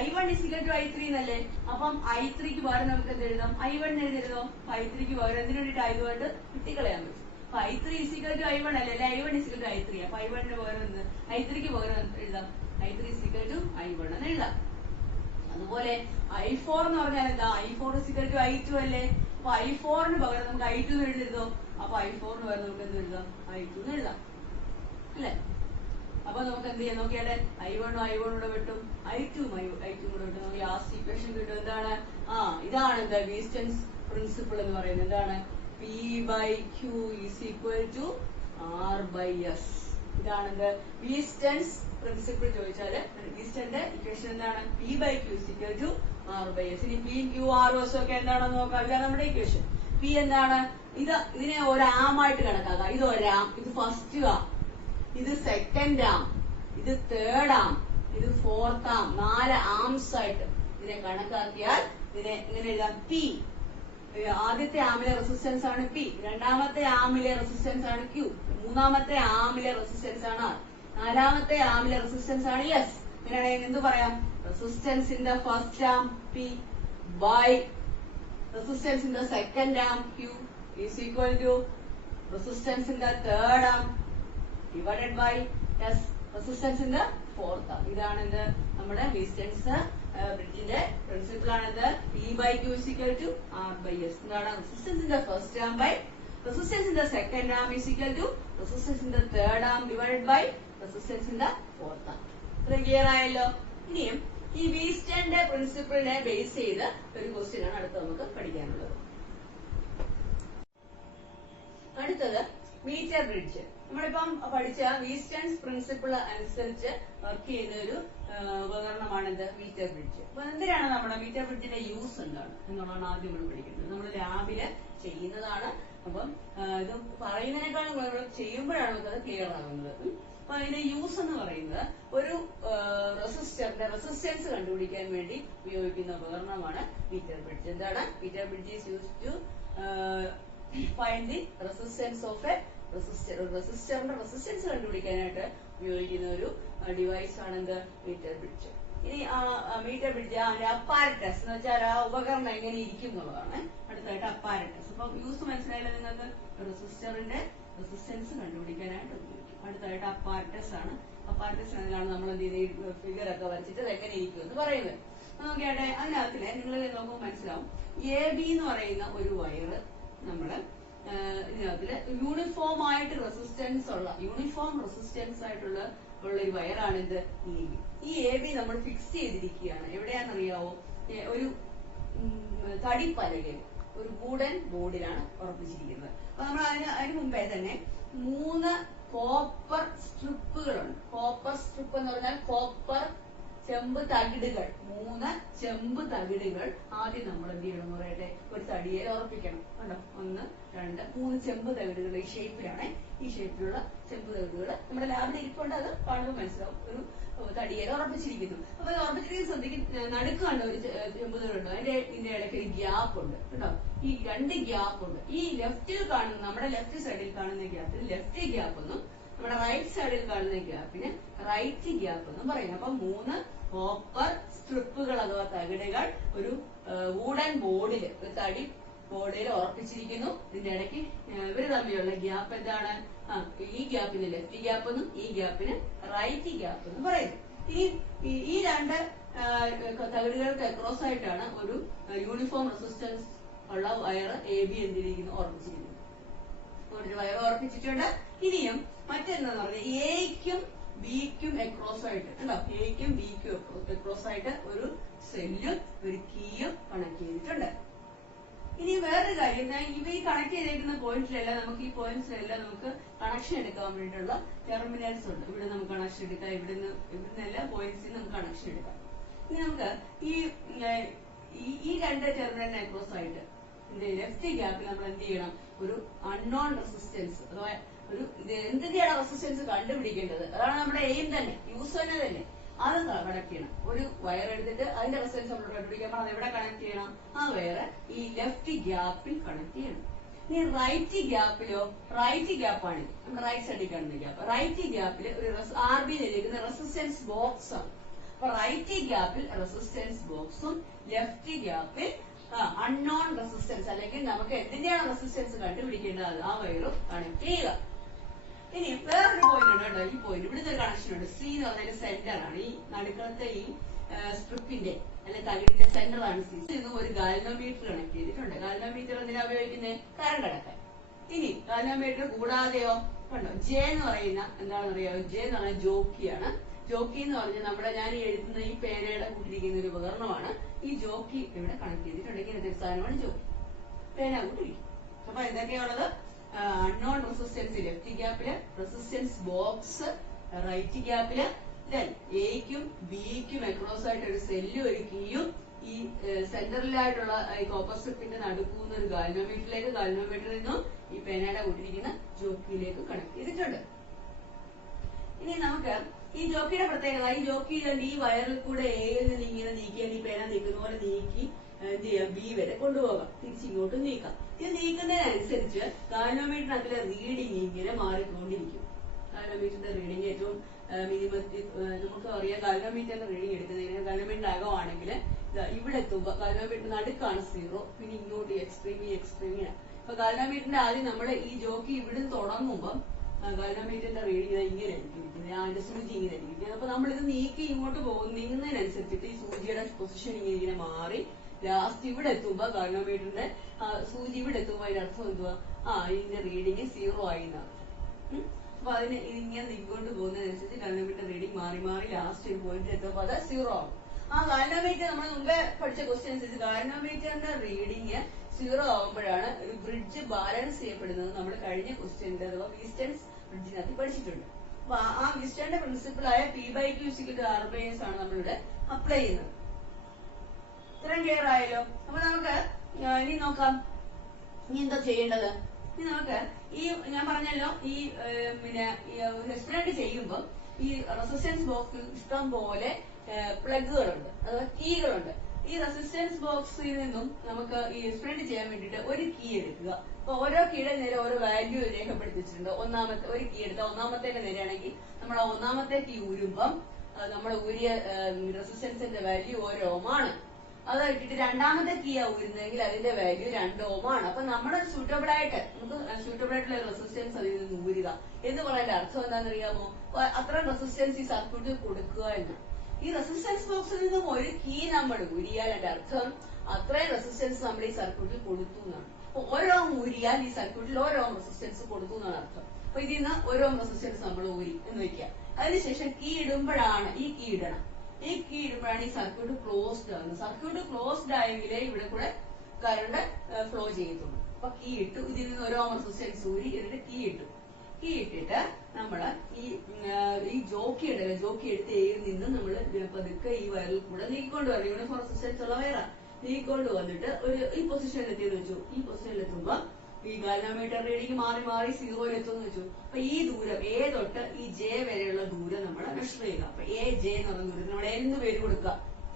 I1 is equal to I3 എന്നല്ലേ. അപ്പം I3ക്ക് പകരം നമുക്ക് എന്ത് എഴുതാം I1 എഴുതരുതോ. I3ക്ക് പകരം എന്തിനു വേണ്ടിട്ട് ആയതുകൊണ്ട് കിട്ടിക്കളയാൻ പറ്റും. അപ്പൊ I3 is equal to I1 അല്ലേ. I1 is equal to I3. അപ്പൊ I1ന് പകരം എന്ത് I3ക്ക് പകരം എഴുതാം I3 is equal to I1 എന്ന് എഴുതാം. അതുപോലെ I4 എന്ന് പറഞ്ഞാൽ എന്താ I4 is equal to I2 അല്ലേ. അപ്പൊ I4ന് പകരം നമുക്ക് I2 എന്ന് എഴുതരുതോ. അപ്പൊ I4ന് പകരം നമുക്ക് എന്ത് എഴുതാം I2 എന്ന് എഴുതാം അല്ലെ. അപ്പൊ നമുക്ക് എന്ത് ചെയ്യാം നോക്കിയാലേ I1 കൂടെ വെട്ടും I2 കൂടെ വെട്ടും. നമുക്ക് ലാസ്റ്റ് ഇക്വേഷൻ കിട്ടും. എന്താണ് ഇതാണ് എന്താ വീസ്റ്റൺസ് പ്രിൻസിപ്പിൾ എന്ന് പറയുന്നത്. എന്താണ് P/Q is equal to R/S. ഇതാണ് എന്ത് വീസ്റ്റൺസ് പ്രിൻസിപ്പിൾ ചോദിച്ചാല് വീസ്റ്റന്റെ ഇക്വേഷൻ എന്താണ് P/Q is equal to R/S. ഇനി P Q R S ഒക്കെ എന്താണെന്ന് നോക്കാം. ഇതാണ് നമ്മുടെ ഇക്വേഷൻ. P എന്താണ് ഇതിനെ ഒരു ആമായിട്ട് കണക്കാക്കാം. ഇത് ഒരാം, ഇത് ഫസ്റ്റ് ആം, ഇത് സെക്കൻഡ് ആം, ഇത് തേർഡ് ആം, ഇത് ഫോർത്ത് ആം. 4 ആംസ് ആയിട്ട് ഇതിനെ കണക്കാക്കിയാൽ ഇതിനെ ഇങ്ങനെ എഴുതാം. P ആദ്യത്തെ ആമിലെ റെസിസ്റ്റൻസ് ആണ് P, രണ്ടാമത്തെ ആമിലെ റെസിസ്റ്റൻസ് ആണ് Q, മൂന്നാമത്തെ ആമിലെ റെസിസ്റ്റൻസ് ആണ് R, നാലാമത്തെ ആമിലെ റെസിസ്റ്റൻസ് ആണ് S. ഇങ്ങനെയാണെങ്കിൽ എന്ത് പറയാം resistance in the first arm P by resistance in the second arm Q is equal to resistance in the third arm divided by S resistance in the fourth arm. ഇതാണ് എന്ത് നമ്മുടെ Wheatstone's ബ്രിഡ്ജിന്റെ principle ആണിത്. P/Q is equal to R/S. എന്താണ് resistance in the first arm by resistance in the second arm is equal to resistance in the third arm divided by resistance in the fourth arm. ഇത് clear ആയല്ലോ. ഇനിയും ഈ വീസ്റ്റന്റെ പ്രിൻസിപ്പിളിനെ base ചെയ്ത് ഒരു question ആണ് അടുത്ത് നമുക്ക് പഠിക്കാനുള്ളത്. അടുത്തത് മീറ്റർ ബ്രിഡ്ജ്. നമ്മളിപ്പം പഠിച്ച വീസ്റ്റൺസ് പ്രിൻസിപ്പിൾ അനുസരിച്ച് വർക്ക് ചെയ്യുന്ന ഒരു ഉപകരണമാണിത് മീറ്റർ ബ്രിഡ്ജ്. അപ്പൊ എന്തിനാണ് നമ്മുടെ മീറ്റർ ബ്രിഡ്ജിന്റെ യൂസ് എന്താണ് എന്നുള്ളതാണ് ആദ്യം നമ്മൾ പഠിക്കുന്നത്. നമ്മൾ ലാബില് ചെയ്യുന്നതാണ്. അപ്പം ഇത് പറയുന്നതിനേക്കാളും ചെയ്യുമ്പോഴാണ് നമുക്കത് ക്ലിയർ ആകുന്നത്. അപ്പൊ അതിന്റെ യൂസ് എന്ന് പറയുന്നത് ഒരു റെസിസ്റ്ററിന്റെ റെസിസ്റ്റൻസ് കണ്ടുപിടിക്കാൻ വേണ്ടി ഉപയോഗിക്കുന്ന ഉപകരണമാണ് മീറ്റർ ബ്രിഡ്ജ്. എന്താണ് metre bridge is used to find the resistance of a resistor. റെസിസ്റ്ററിന്റെ റെസിസ്റ്റൻസ് കണ്ടുപിടിക്കാനായിട്ട് ഉപയോഗിക്കുന്ന ഒരു ഡിവൈസ് ആണ് എന്ത് മീറ്റർ ബ്രിഡ്ജ്. ഇനി മീറ്റർ ബ്രിഡ്ജ് അതിന്റെ അപ്പാരറ്റസ് എന്ന് വെച്ചാൽ ആ ഉപകരണം എങ്ങനെ ഇരിക്കും എന്നുള്ളതാണ്. അടുത്തായിട്ട് അപ്പാരറ്റസ്. അപ്പൊ യൂസ് മനസ്സിലായാലും നിങ്ങൾക്ക് റെസിസ്റ്ററിന്റെ റെസിസ്റ്റൻസ് കണ്ടുപിടിക്കാനായിട്ട് ഉപയോഗിക്കും. അടുത്തായിട്ട് അപ്പാരറ്റസ് ആണ്. അപ്പാരറ്റസ് അതിലാണ് നമ്മൾ എന്ത് ചെയ്ത് ഫിഗർ ഒക്കെ വരച്ചിട്ട് അത് എങ്ങനെ ഇരിക്കും എന്ന് പറയുന്നത്. നോക്കിയാട്ടെ അതിനകത്തില് നിങ്ങൾ നോക്കുമ്പോൾ മനസ്സിലാവും AB എന്ന് പറയുന്ന ഒരു വയറ് നമ്മള് ഇതിനകത്തില് യൂണിഫോം ആയിട്ട് റെസിസ്റ്റൻസ് ഉള്ള യൂണിഫോം റെസിസ്റ്റൻസ് ആയിട്ടുള്ള ഒരു വയറാണ് ഇത് AB. ഈ AB നമ്മൾ ഫിക്സ് ചെയ്തിരിക്കുകയാണ്. എവിടെയാണെന്നറിയാവോ ഒരു തടിപ്പലകയിൽ ഒരു വുഡൻ ബോർഡിലാണ് ഉറപ്പിച്ചിരിക്കുന്നത്. അപ്പൊ നമ്മൾ അതിന് മുമ്പേ തന്നെ 3 കോപ്പർ സ്ട്രിപ്പുകളുണ്ട്. കോപ്പർ സ്ട്രിപ്പ് എന്ന് പറഞ്ഞാൽ കോപ്പർ ചെമ്പ് തകിടുകൾ, 3 ചെമ്പ് തകിടുകൾ ആദ്യം നമ്മൾ എന്ത് ചെയ്യണം എന്ന് പറയട്ടെ ഒരു തടിയിൽ ഉറപ്പിക്കണം. കണ്ടോ 1 2 3 ചെമ്പ് തകിടുകൾ ഈ ഷേപ്പിലാണ്. ഈ ഷേപ്പിലുള്ള ചെമ്പ് തകിടുകൾ നമ്മുടെ ലാബിൽ ഇരിപ്പുണ്ട്. അത് കാണുമ്പോൾ മനസ്സിലാവും ഒരു തടിയിൽ ഉറപ്പിച്ചിരിക്കുന്നു. അപ്പൊ ഉറപ്പിച്ചിരിക്കുന്ന ശ്രദ്ധിക്കും നടുക്ക് കണ്ട ഒരു ചെമ്പ് തകിടുണ്ട്. ഇതിന്റെ ഇടയ്ക്ക് ഒരു ഗ്യാപ്പ് ഉണ്ട് കേട്ടോ. ഈ 2 ഗ്യാപ്പ് ഉണ്ട്. ഈ ലെഫ്റ്റിൽ കാണുന്ന നമ്മുടെ ലെഫ്റ്റ് സൈഡിൽ കാണുന്ന ഗ്യാപ്പിന് ലെഫ്റ്റ് ഗ്യാപ്പ് എന്നും നമ്മുടെ റൈറ്റ് സൈഡിൽ കാണുന്ന ഗ്യാപ്പിന് റൈറ്റ് ഗ്യാപ്പ് എന്നും പറയുന്നത്. അപ്പൊ 3 കോപ്പർ സ്ട്രിപ്പുകൾ അഥവാ തകിടുകൾ ഒരു വുഡൻ ബോർഡിൽ ഒരു തടി ബോർഡിൽ ഉറപ്പിച്ചിരിക്കുന്നു. ഇതിന്റെ ഇടയ്ക്ക് ഇവര് തമ്മിലുള്ള ഗ്യാപ്പ് എന്താണ് ഈ ഗ്യാപ്പിന് ലെഫ്റ്റ് ഗ്യാപ്പ് എന്നും ഈ ഗ്യാപ്പിന് റൈറ്റ് ഗ്യാപ്പ് എന്നും പറയുന്നു. ഈ 2 തകിടുകൾക്ക് അക്രോസ് ആയിട്ടാണ് ഒരു യൂണിഫോം റെസിസ്റ്റൻസ് ഉള്ള വയർ AB എന്തിരിക്കുന്നു ഉറപ്പിച്ചിരിക്കുന്നത്. ഒരു വയർ ഉറപ്പിച്ചിട്ടുണ്ട്. ഇനിയും മറ്റെന്താന്ന് പറഞ്ഞാൽ എയ്ക്കും ബിക്കും അക്രോസ് ആയിട്ട് ഉണ്ടോ, എയ്ക്കും ബിക്കും അക്രോസ് ആയിട്ട് ഒരു സെല്ലും ഒരു കീയും കണക്ട് ചെയ്തിട്ടുണ്ട്. ഇനി വേറൊരു കാര്യം, ഇവ ഈ കണക്ട് ചെയ്തേക്കുന്ന പോയിന്റിലെല്ലാം നമുക്ക് ഈ പോയിന്റ്സിലെല്ലാം നമുക്ക് കണക്ഷൻ എടുക്കാൻ വേണ്ടിയിട്ടുള്ള ടെർമിനൽസ് ഉണ്ട്. ഇവിടെ നമുക്ക് കണക്ഷൻ എടുക്കാം, ഇവിടുന്ന് എല്ലാ പോയിന്റ്സിനും നമുക്ക് കണക്ഷൻ എടുക്കാം. ഇനി നമുക്ക് ഈ രണ്ട് ടെർമിനലിനെ അക്രോസ് ആയിട്ട് ലെഫ്റ്റ് ഗ്യാപ്പിൽ നമ്മൾ എന്ത് ചെയ്യണം, ഒരു അൺനോൺ റെസിസ്റ്റൻസ് അഥവാ ഒരു എന്തിന്റെയാണ് റെസിസ്റ്റൻസ് കണ്ടുപിടിക്കേണ്ടത്, അതാണ് നമ്മുടെ എയിം തന്നെ, യൂസറിനെ തന്നെ. അത് കണക്ട് ചെയ്യണം. ഒരു വയർ എടുത്തിട്ട് അതിന്റെ റെസിസ്റ്റൻസ് നമ്മൾ കണ്ടുപിടിക്കാൻ അത് എവിടെ കണക്ട് ചെയ്യണം, ആ വയർ ഈ ലെഫ്റ്റ് ഗ്യാപ്പിൽ കണക്ട് ചെയ്യണം. ഇനി റൈറ്റ് ഗ്യാപ്പിലോ, റൈറ്റ് ഗ്യാപ്പാണ് നമ്മുടെ റൈറ്റ് സൈഡിൽ കാണുന്ന ഗ്യാപ്പ്. റൈറ്റ് ഗ്യാപ്പിൽ ഒരു RB നിൽക്കുന്ന റെസിസ്റ്റൻസ് ബോക്സ് ആണ്. അപ്പൊ റൈറ്റ് ഗ്യാപ്പിൽ റെസിസ്റ്റൻസ് ബോക്സും ലെഫ്റ്റ് ഗ്യാപ്പിൽ അൺനോൺ റെസിസ്റ്റൻസ് അല്ലെങ്കിൽ നമുക്ക് എന്തിന്റെയാണ് റെസിസ്റ്റൻസ് കണ്ടുപിടിക്കേണ്ടത് ആ വയറും കണക്ട് ചെയ്യുക. ഇനി വേറൊരു പോയിന്റ് ഉണ്ട് കേട്ടോ, ഈ പോയിന്റ് ഇവിടുത്തെ ഒരു കണക്ഷൻ ഉണ്ട്. സി എന്ന് പറഞ്ഞാൽ സെന്റർ ആണ്, ഈ നടുക്കളത്തെ ഈ സ്ട്രിപ്പിന്റെ അല്ലെങ്കിൽ തകിടിന്റെ സെന്റർ ആണ് സി. ഇന്നും ഒരു ഗാൽവനോമീറ്റർ കണക്ട് ചെയ്തിട്ടുണ്ട്. ഗാൽവനോമീറ്റർ എന്തിനാ ഉപയോഗിക്കുന്നത്, കറണ്ട് അളക്കാൻ. ഇനി ഗാൽവനോമീറ്റർ കൂടാതെയോ കണ്ടോ, ജെ എന്ന് പറയുന്ന എന്താണെന്ന് അറിയാമോ, ജെ എന്ന് പറഞ്ഞാൽ ജോക്കിയാണ്. ജോക്കി എന്ന് പറഞ്ഞാൽ നമ്മുടെ ഞാൻ എഴുതുന്ന ഈ പേനയുടെ കൂട്ടിരിക്കുന്ന ഒരു ഉപകരണമാണ്. ഈ ജോക്കി ഇവിടെ കണക്ട് ചെയ്തിട്ടുണ്ട്. ഇങ്ങനത്തെ സാധനമാണ് ജോക്കി, പേന കൂട്ടിരിക്കും. അപ്പൊ എന്തൊക്കെയാണുള്ളത്, അൺനോൺ റെസിസ്റ്റൻസ് ലെഫ്റ്റ് ഗ്യാപ്പില്, റെസിസ്റ്റൻസ് ബോക്സ് റൈറ്റ് ഗ്യാപ്പില്, ദെൻ എയ്ക്കും ബിക്കും അക്രോസ് ആയിട്ട് ഒരു സെല്ലും ഒരു കീയും, ഈ സെന്ററിലായിട്ടുള്ള ഈ കോപ്പർ സ്ട്രിപ്പിന്റെ നടുക്കുന്ന ഒരു ഗാൽവനോമീറ്ററിലേക്ക്, ഗാൽവനോമീറ്ററിൽ നിന്നും ഈ പേനയുടെ കൂട്ടിരിക്കുന്ന ജോക്കിയിലേക്ക് കണക്ട് ചെയ്തിട്ടുണ്ട്. ഇനി നമുക്ക് ഈ ജോക്കിയുടെ പ്രത്യേകത, ഈ ജോക്കി ഈ വയറിൽ കൂടെ എയിൽ നിന്ന് ഇങ്ങനെ നീക്കിയാൽ ഈ പേന നീക്കുന്ന പോലെ നീക്കി എന്ത് ചെയ്യാം, ബി വരെ കൊണ്ടുപോകാം, തിരിച്ചിങ്ങോട്ട് നീക്കാം. ഇത് നീക്കുന്നതിനനുസരിച്ച് ഗാൽവനോമീറ്ററിനകത്തിലെ റീഡിങ് ഇങ്ങനെ മാറിക്കൊണ്ടിരിക്കും. ഗാൽവനോമീറ്ററിന്റെ റീഡിങ് ഏറ്റവും മിനിമത്തിൽ നമുക്ക് അറിയാം. ഗാൽവനോമീറ്ററിന്റെ റീഡിങ് എടുക്കുന്നതിന് ഗാൽവനോമീറ്ററിന്റെ അകമാണെങ്കിൽ ഇവിടെ എത്തുമ്പോ ഗാൽവനോമീറ്റർ നടുക്കാണ് 0, പിന്നെ ഇങ്ങോട്ട് എക്സ്ട്രീമിയാണ്. അപ്പൊ ഗാൽവനോമീറ്ററിന്റെ ആദ്യം നമ്മൾ ഈ ജോക്കി ഇവിടുന്ന് തുടങ്ങുമ്പോൾ ഗാൽവനോമീറ്ററിന്റെ റീഡിങ് ഇങ്ങനെ ഇരിക്കുന്നത്, അതിന്റെ സൂചി ഇങ്ങനെ ഇരിക്കുന്നത്. അപ്പൊ നമ്മളിത് നീക്കി ഇങ്ങോട്ട് നീങ്ങുന്നതിനനുസരിച്ചിട്ട് ഈ സൂചിയുടെ പൊസിഷൻ ഇങ്ങനെ മാറി ലാസ്റ്റ് ഇവിടെ എത്തുമ്പോ ഗാൽവനോമീറ്ററിന്റെ സൂചി ഇവിടെ എത്തുമ്പോ അതിന്റെ അർത്ഥം എന്തുവാ, ഇതിന്റെ റീഡിങ് 0 ആയി എന്നാണ്. അപ്പൊ അതിന് ഇങ്ങനെ നീക്കിക്കൊണ്ട് പോകുന്നതിനനുസരിച്ച് ഗാൽവനോമീറ്റർ റീഡിങ് മാറി മാറി ലാസ്റ്റ് ഒരു പോയിന്റ് എത്തുമ്പോ അത് 0 ആവും. ആ ഗാൽവനോമീറ്റർ നമ്മൾ മുമ്പേ പഠിച്ച ക്വസ്റ്റ്യൻ അനുസരിച്ച് ഗാൽവനോമീറ്ററിന്റെ റീഡിങ് 0 ആവുമ്പോഴാണ് ഒരു ബ്രിഡ്ജ് ബാലൻസ് ചെയ്യപ്പെടുന്നത്. നമ്മൾ കഴിഞ്ഞ ക്വസ്റ്റ്യന്റെ അഥവാ വീസ്റ്റൺസ് ബ്രിഡ്ജിനകത്ത് പഠിച്ചിട്ടുണ്ട്. അപ്പൊ ആ വീസ്റ്റന്റെ പ്രിൻസിപ്പിളായ P/Q R/S ആണ് നമ്മളിവിടെ അപ്ലൈ ചെയ്യുന്നത്. ഇത്രയും ക്ലിയർ ആയല്ലോ. അപ്പൊ നമുക്ക് ഇനി നോക്കാം, ഇനി എന്താ ചെയ്യേണ്ടത്. ഇനി നമുക്ക് ഈ ഞാൻ പറഞ്ഞല്ലോ, ഈ പിന്നെ എക്സ്പെരിമെന്റ് ചെയ്യുമ്പോൾ ഈ റെസിസ്റ്റൻസ് ബോക്സിൽ ഇഷ്ടം പോലെ പ്ലഗുകളുണ്ട് അഥവാ കീകളുണ്ട്. ഈ റെസിസ്റ്റൻസ് ബോക്സിൽ നിന്നും നമുക്ക് ഈ എക്സ്പെരിമെന്റ് ചെയ്യാൻ വേണ്ടിയിട്ട് ഒരു കീ എടുക്കുക. അപ്പൊ ഓരോ കീയുടെ നേരെ ഓരോ വാല്യൂ രേഖപ്പെടുത്തിച്ചിട്ടുണ്ട്. ഒന്നാമത്തെ ഒരു കീ എടുത്താൽ ഒന്നാമത്തേന്റെ നേരെയാണെങ്കിൽ നമ്മൾ ആ ഒന്നാമത്തെ കീ ഊരുമ്പം നമ്മൾ ഊരിയ റെസിസ്റ്റൻസിന്റെ വാല്യൂ 1 ഓം ആണ്. അത് ഇട്ടിട്ട് രണ്ടാമത്തെ കീയാ ഊരുന്നതെങ്കിൽ അതിന്റെ വാല്യൂ 2 ഓം ആണ്. അപ്പൊ നമ്മുടെ സൂട്ടബിൾ ആയിട്ടുള്ള റെസിസ്റ്റൻസ് അതിൽ നിന്ന് ഊരുക എന്ന് പറയുന്ന അർത്ഥം എന്താണെന്നറിയാമോ, അത്ര റെസിസ്റ്റൻസ് ഈ സർക്യൂട്ടിൽ കൊടുക്കുക എന്ന്. ഈ റെസിസ്റ്റൻസ് ബോക്സിൽ നിന്നും ഒരു കീ നമ്മൾ ഊരിയാൽ അതിന്റെ അർത്ഥം അത്രയും റെസിസ്റ്റൻസ് നമ്മൾ ഈ സർക്യൂട്ടിൽ കൊടുത്തു എന്നാണ്. അപ്പൊ ഓരോ ഊരിയാൽ ഈ സർക്യൂട്ടിൽ ഓരോ റെസിസ്റ്റൻസ് കൊടുത്തു എന്നാണ് അർത്ഥം. അപ്പൊ ഇതിൽ നിന്ന് ഓരോ റെസിസ്റ്റൻസ് നമ്മൾ ഊരി എന്ന് വെക്കുക. അതിനുശേഷം കീ ഇടുമ്പോഴാണ് ഈ കീ ഇടുമ്പോഴാണ് ഈ സർക്യൂട്ട് ക്ലോസ്ഡ് ആകുന്നത്. സർക്യൂട്ട് ക്ലോസ്ഡ് ആയെങ്കിലേ ഇവിടെ കൂടെ കറണ്ട് ഫ്ലോ ചെയ്യത്തുള്ളൂ. അപ്പൊ കീ ഇട്ടു, ഇതിൽ നിന്ന് ഓരോ റെസിസ്റ്റൻസ് ഊരി എന്നിട്ട് കീ ഇട്ടിട്ട് നമ്മള് ഈ ജോക്കി ഉണ്ടല്ലോ, ജോക്കി എടുത്ത് എയിൽ നിന്ന് നമ്മൾ പതുക്കെ ഈ വയറിൽ കൂടെ നീക്കിക്കൊണ്ട് വരണം. യൂണിഫോം റെസിസ്റ്റൻസ് ഉള്ള വയറാണ്. നീക്കിക്കൊണ്ട് വന്നിട്ട് ഈ പൊസിഷനിൽ എത്തിയെന്ന് വെച്ചു. ഈ പൊസിഷനിൽ എത്തുമ്പോ ഈ ഗാൽവനോമീറ്റർ റീഡിങ് മാറി മാറി 0 എത്തുമെന്ന് വെച്ചു. അപ്പൊ ഈ ദൂരം A തൊട്ട് ഈ J വരെയുള്ള ദൂരം നമ്മൾ മെഷർ ചെയ്യുക. അപ്പൊ AJ എന്ന് പറയുന്ന ദൂരം നമ്മൾ എന്ന് പേര് കൊടുക്കുക,